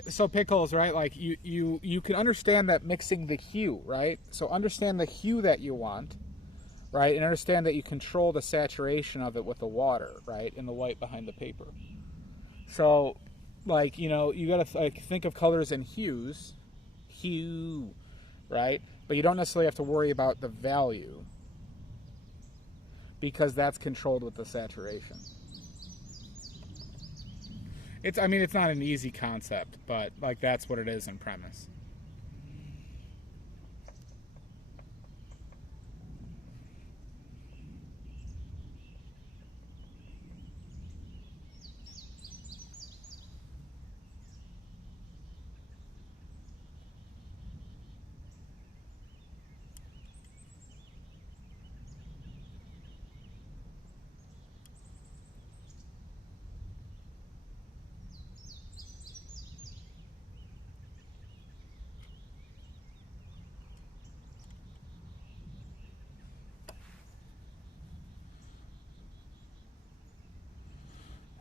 so pickles, right? Like you can understand that mixing the hue, right? So understand the hue that you want, right? And understand that you control the saturation of it with the water, right? In the white behind the paper. So, like, you know, you gotta like think of colors in hues, hue, right? But you don't necessarily have to worry about the value because that's controlled with the saturation. I mean, it's not an easy concept, but like that's what it is in premise.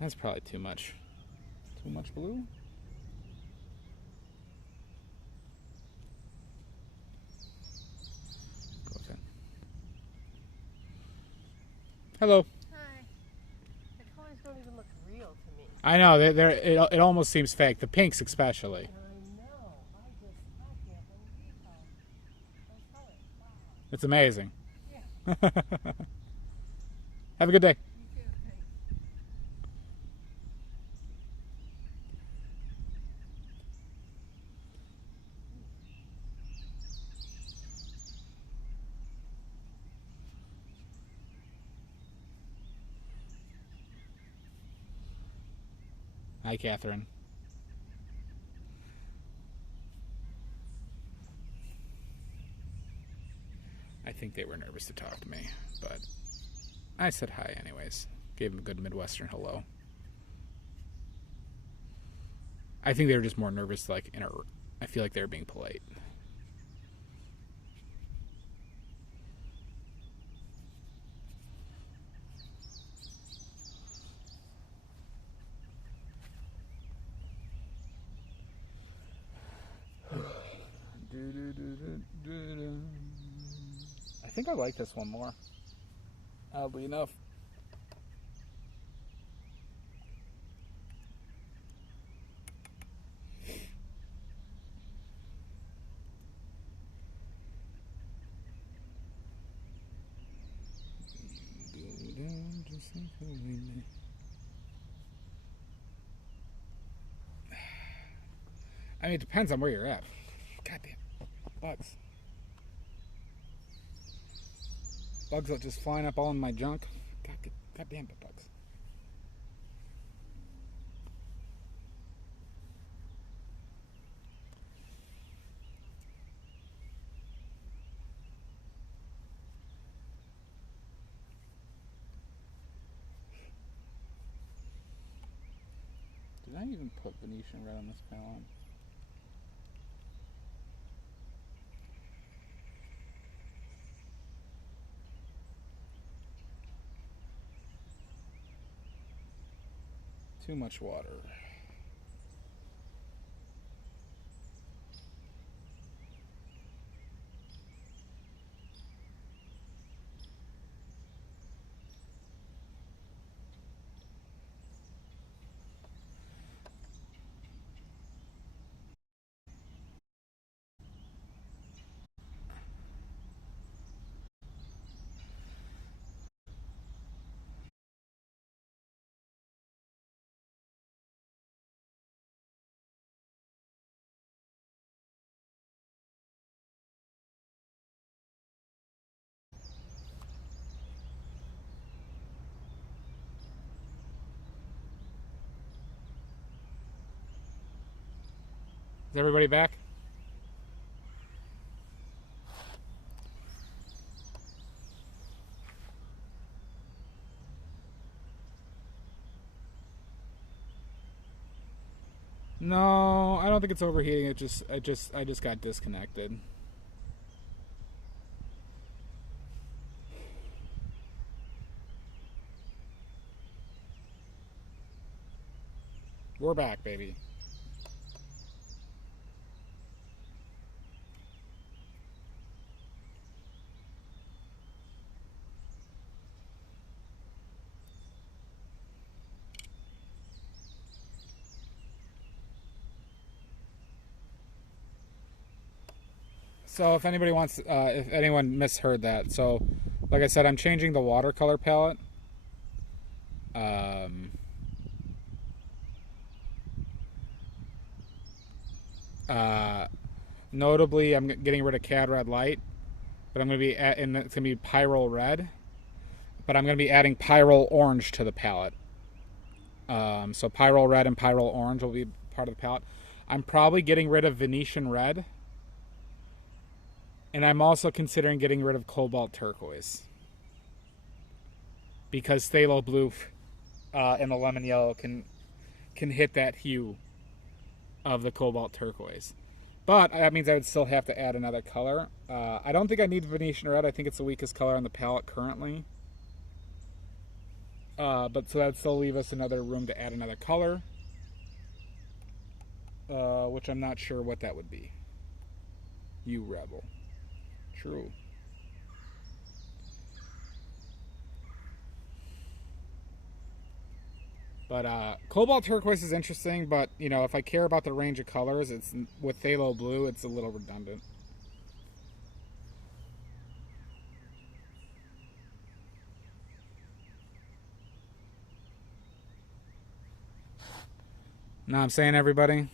That's probably too much. Too much blue? Okay. Hello. Hi. The colors don't even look real to me. I know, it almost seems fake. The pinks especially. I know. I can't believe how those colors. Wow. It's amazing. Yeah. Have a good day. You too. Thanks. Hi, Catherine. I think they were nervous to talk to me, but I said hi anyways. Gave them a good Midwestern hello. I think they were just more nervous, like, I feel like they were being polite. I think I like this one more, oddly enough. I mean, it depends on where you're at. Goddamn bugs. Bugs are just flying up all in my junk. Goddamn the bugs. Did I even put Venetian red on this palette? Too much water. Is everybody back? No, I don't think it's overheating. I just got disconnected. We're back, baby. So if anybody wants, if anyone misheard that, so like I said, I'm changing the watercolor palette. Notably, I'm getting rid of Cad Red Light, but I'm going to be and it's going to be Pyrrole Red, but I'm going to be adding Pyrrole Orange to the palette. So Pyrrole Red and Pyrrole Orange will be part of the palette. I'm probably getting rid of Venetian Red. And I'm also considering getting rid of Cobalt Turquoise. Because Phthalo Blue and the Lemon Yellow can hit that hue of the Cobalt Turquoise. But that means I would still have to add another color. I don't think I need Venetian Red. I think it's the weakest color on the palette currently. But so that would still leave us another room to add another color. Which I'm not sure what that would be. You rebel. True. But Cobalt Turquoise is interesting, but you know, if I care about the range of colors, it's with Phthalo Blue, it's a little redundant. Know what I'm saying, everybody?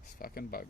This fucking bug.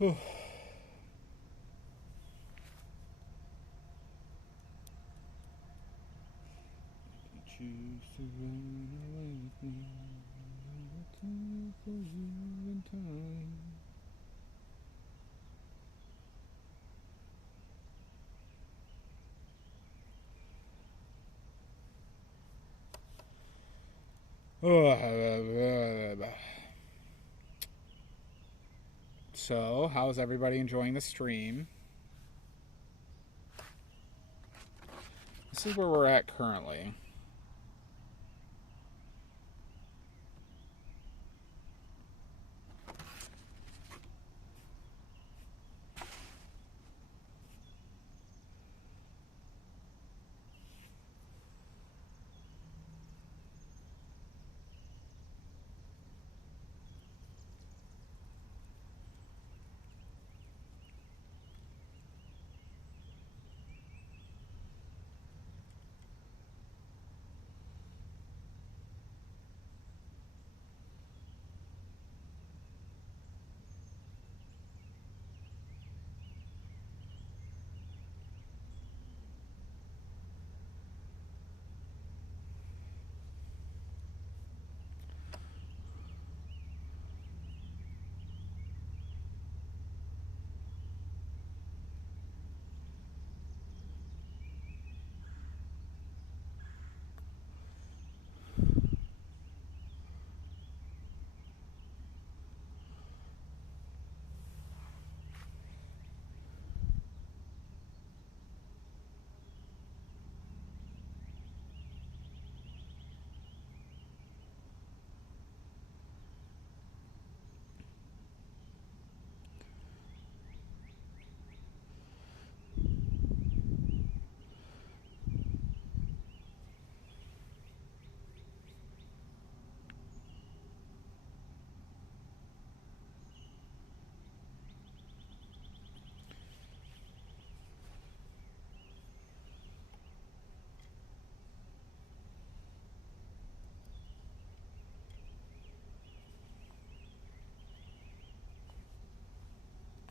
Whew. Choose to run away with me. Time for you in time. So, how's everybody enjoying the stream? This is where we're at currently.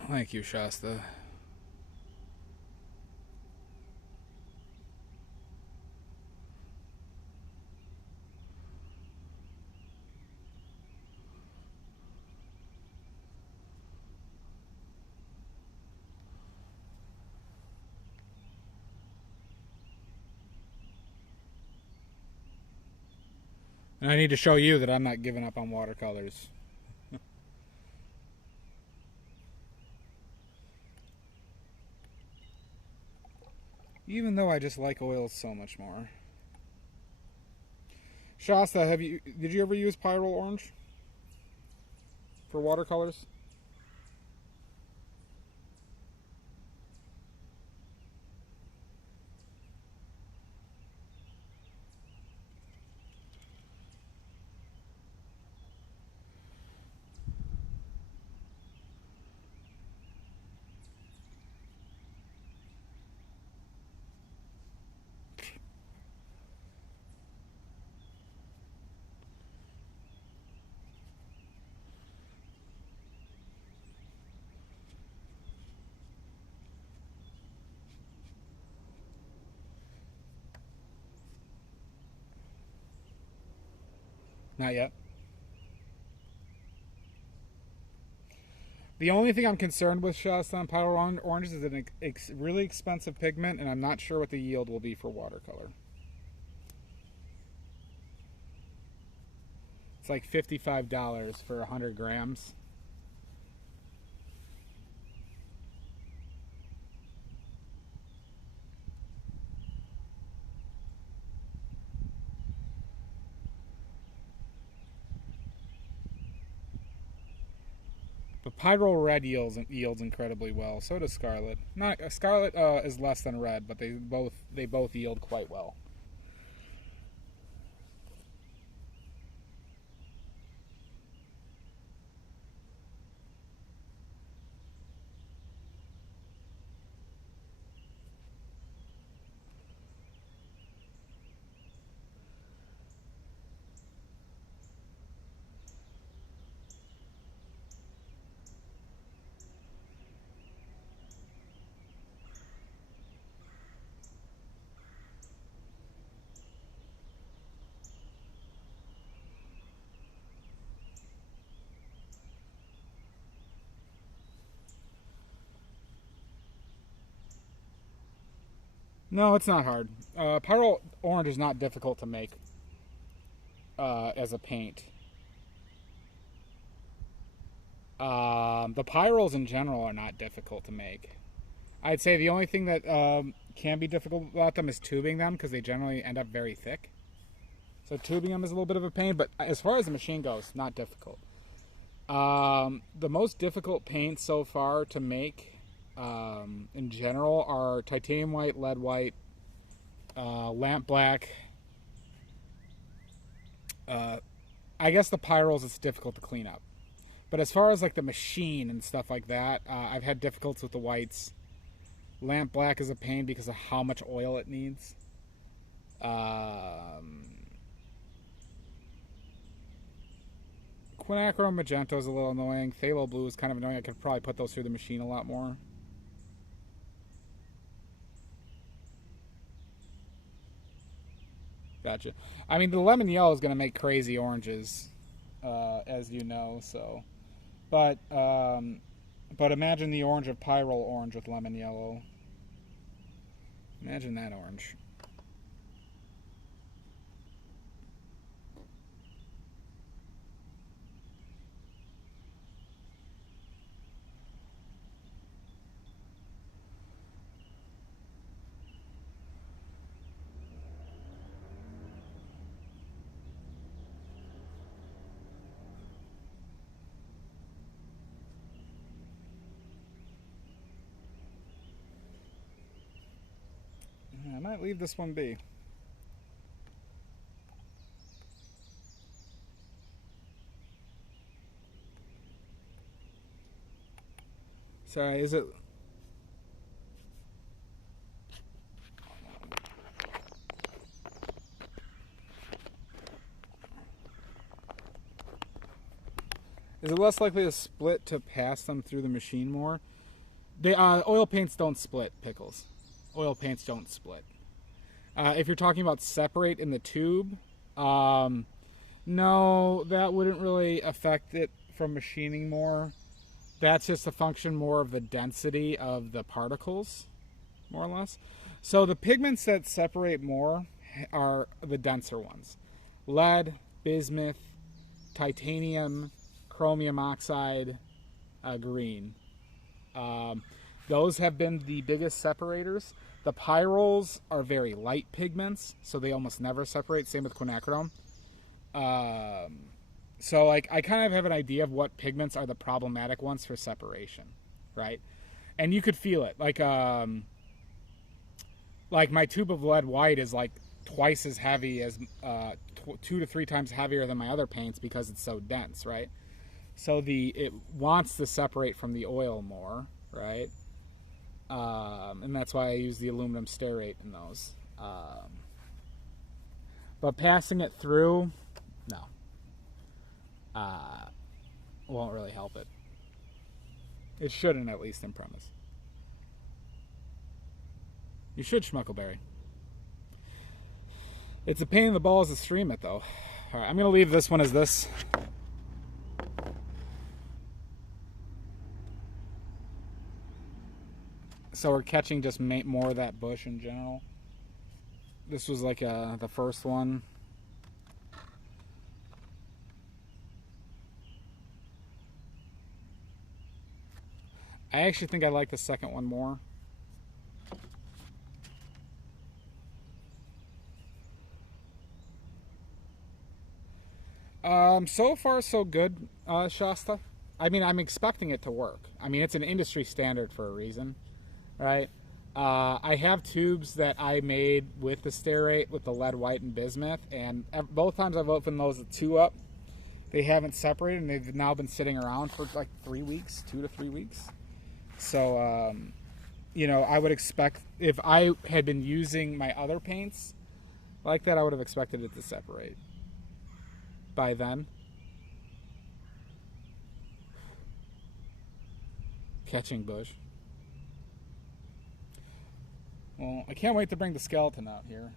Thank you, Shasta. And I need to show you that I'm not giving up on watercolors. Even though I just like oils so much more. Shasta, did you ever use Pyro Orange for watercolors? Not yet. The only thing I'm concerned with Shasta and Pyro Orange is an really expensive pigment, and I'm not sure what the yield will be for watercolor. It's like $55 for 100 grams. But Pyro Red yields incredibly well. So does Scarlet. Not Scarlet is less than Red, but they both yield quite well. No, it's not hard. Pyro Orange is not difficult to make as a paint. The Pyros in general are not difficult to make. I'd say the only thing that can be difficult about them is tubing them, because they generally end up very thick. So tubing them is a little bit of a pain, but as far as the machine goes, not difficult. The most difficult paints so far to make in general are titanium white, lead white, lamp black. I guess the Pyros it's difficult to clean up. But as far as like the machine and stuff like that, I've had difficulties with the whites. Lamp black is a pain because of how much oil it needs. Quinacridone magenta is a little annoying. Phthalo blue is kind of annoying. I could probably put those through the machine a lot more. Gotcha. I mean, the lemon yellow is going to make crazy oranges, as you know. So, but imagine the orange of Pyro Orange with lemon yellow. Imagine that orange. I might leave this one be. Sorry, is it... Is it less likely to split to pass them through the machine more? The oil paints don't split, Pickles. Oil paints don't split. If you're talking about separate in the tube, no, that wouldn't really affect it from machining more. That's just a function more of the density of the particles, more or less. So the pigments that separate more are the denser ones. Lead, bismuth, titanium, chromium oxide, green. Those have been the biggest separators. The Pyrols are very light pigments, so they almost never separate. Same with quinacridone. So like I kind of have an idea of what pigments are the problematic ones for separation, right? And you could feel it. Like my tube of lead white is like twice as heavy as 2 to 3 times heavier than my other paints because it's so dense, right? So it wants to separate from the oil more, right? And that's why I use the aluminum stearate in those. But passing it through, no. Won't really help it. It shouldn't, at least in premise. You should Schmuckleberry. It's a pain in the balls to stream it, though. All right, I'm gonna leave this one as this. So we're catching just more of that bush in general. This was like the first one. I actually think I like the second one more. So far so good, Shasta. I mean, I'm expecting it to work. I mean, it's an industry standard for a reason, right? I have tubes that I made with the stearate, with the lead white and bismuth, and both times I've opened those 2 up, they haven't separated, and they've now been sitting around for like 3 weeks, 2 to 3 weeks. So, you know, I would expect, if I had been using my other paints like that, I would have expected it to separate by then. Catching bush. Well, I can't wait to bring the skeleton out here.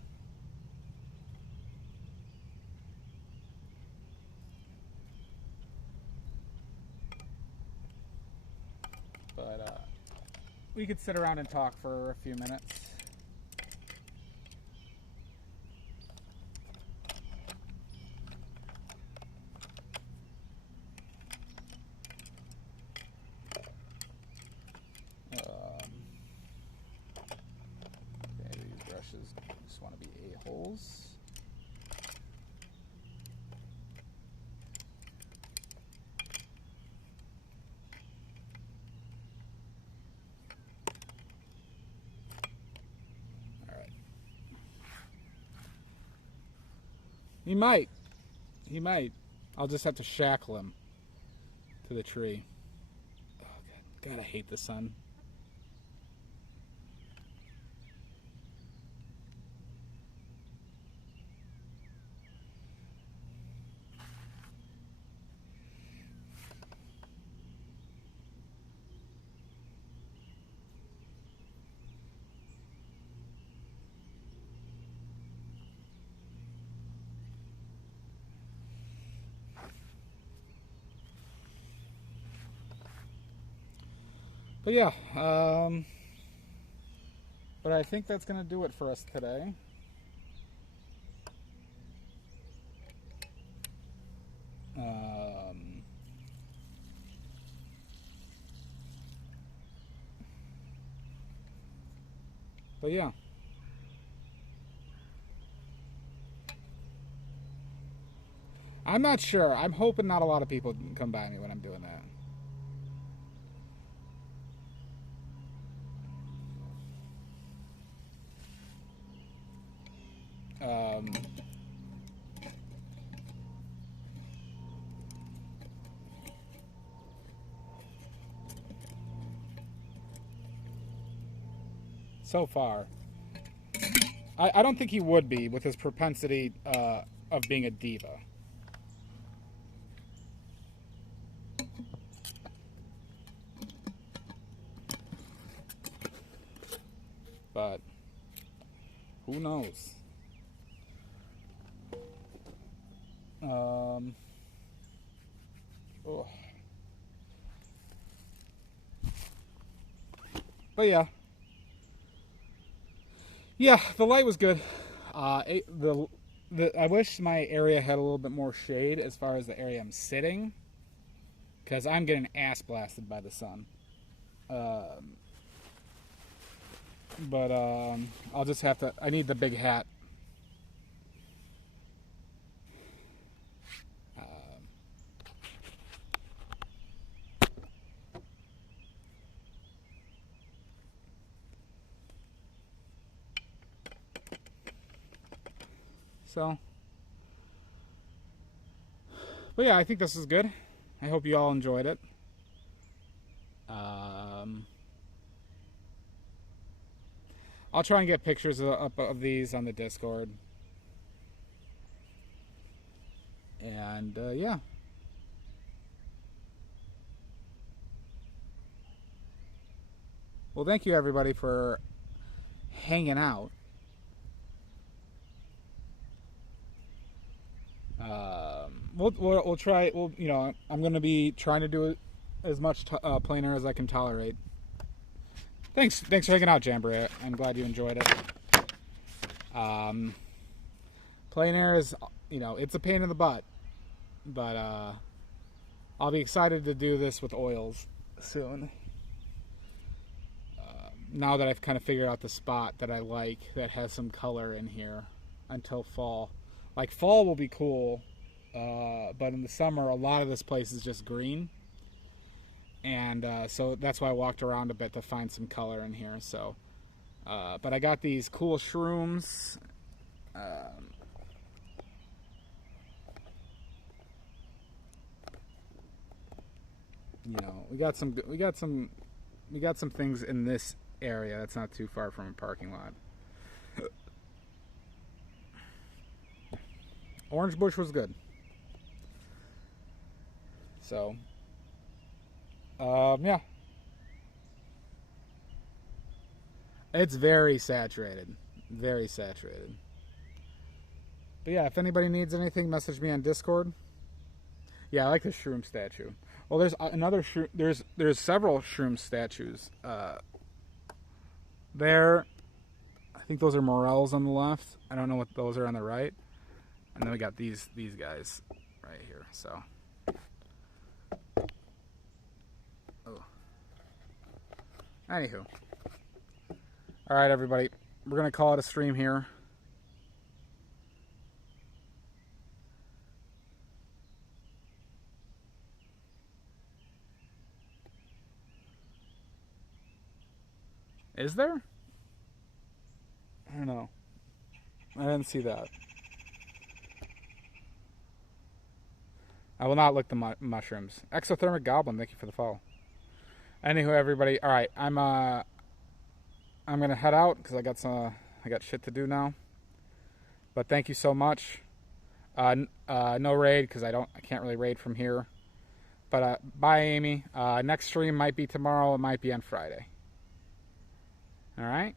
But we could sit around and talk for a few minutes. Okay, these brushes just want to be a-holes. He might. He might. I'll just have to shackle him to the tree. Oh, God, I hate the sun. But yeah, but I think that's going to do it for us today. But yeah. I'm not sure. I'm hoping not a lot of people come by me when I'm doing that. So far. I don't think he would be with his propensity of being a diva. But who knows? Oh. But yeah. Yeah, the light was good. I wish my area had a little bit more shade as far as the area I'm sitting, because I'm getting ass blasted by the sun. But I'll just have to. I need the big hat. So, but yeah, I think this is good. I hope you all enjoyed it. I'll try and get pictures of these on the Discord. And yeah. Well, thank you everybody for hanging out. We'll try. I'm going to be trying to do it as much plein air as I can tolerate. Thanks for hanging out, Jamboree. I'm glad you enjoyed it. Plein air is, it's a pain in the butt, but I'll be excited to do this with oils soon. Now that I've kind of figured out the spot that I like that has some color in here until fall. Like fall will be cool, but in the summer a lot of this place is just green, and so that's why I walked around a bit to find some color in here. So, but I got these cool shrooms. We got some things in this area that's not too far from a parking lot. Orange bush was good. So, yeah. It's very saturated. Very saturated. But yeah, if anybody needs anything, message me on Discord. Yeah, I like the shroom statue. Well, there's another shroom. There's several shroom statues. There, I think those are morels on the left. I don't know what those are on the right. And then we got these guys right here. So, anywho, all right, everybody, we're gonna call it a stream here. Is there? I don't know. I didn't see that. I will not lick the mushrooms. Exothermic Goblin, thank you for the follow. Anywho, everybody, all right, I'm gonna head out because I got shit to do now. But thank you so much. No raid because I can't really raid from here. But bye, Amy. Next stream might be tomorrow. It might be on Friday. All right.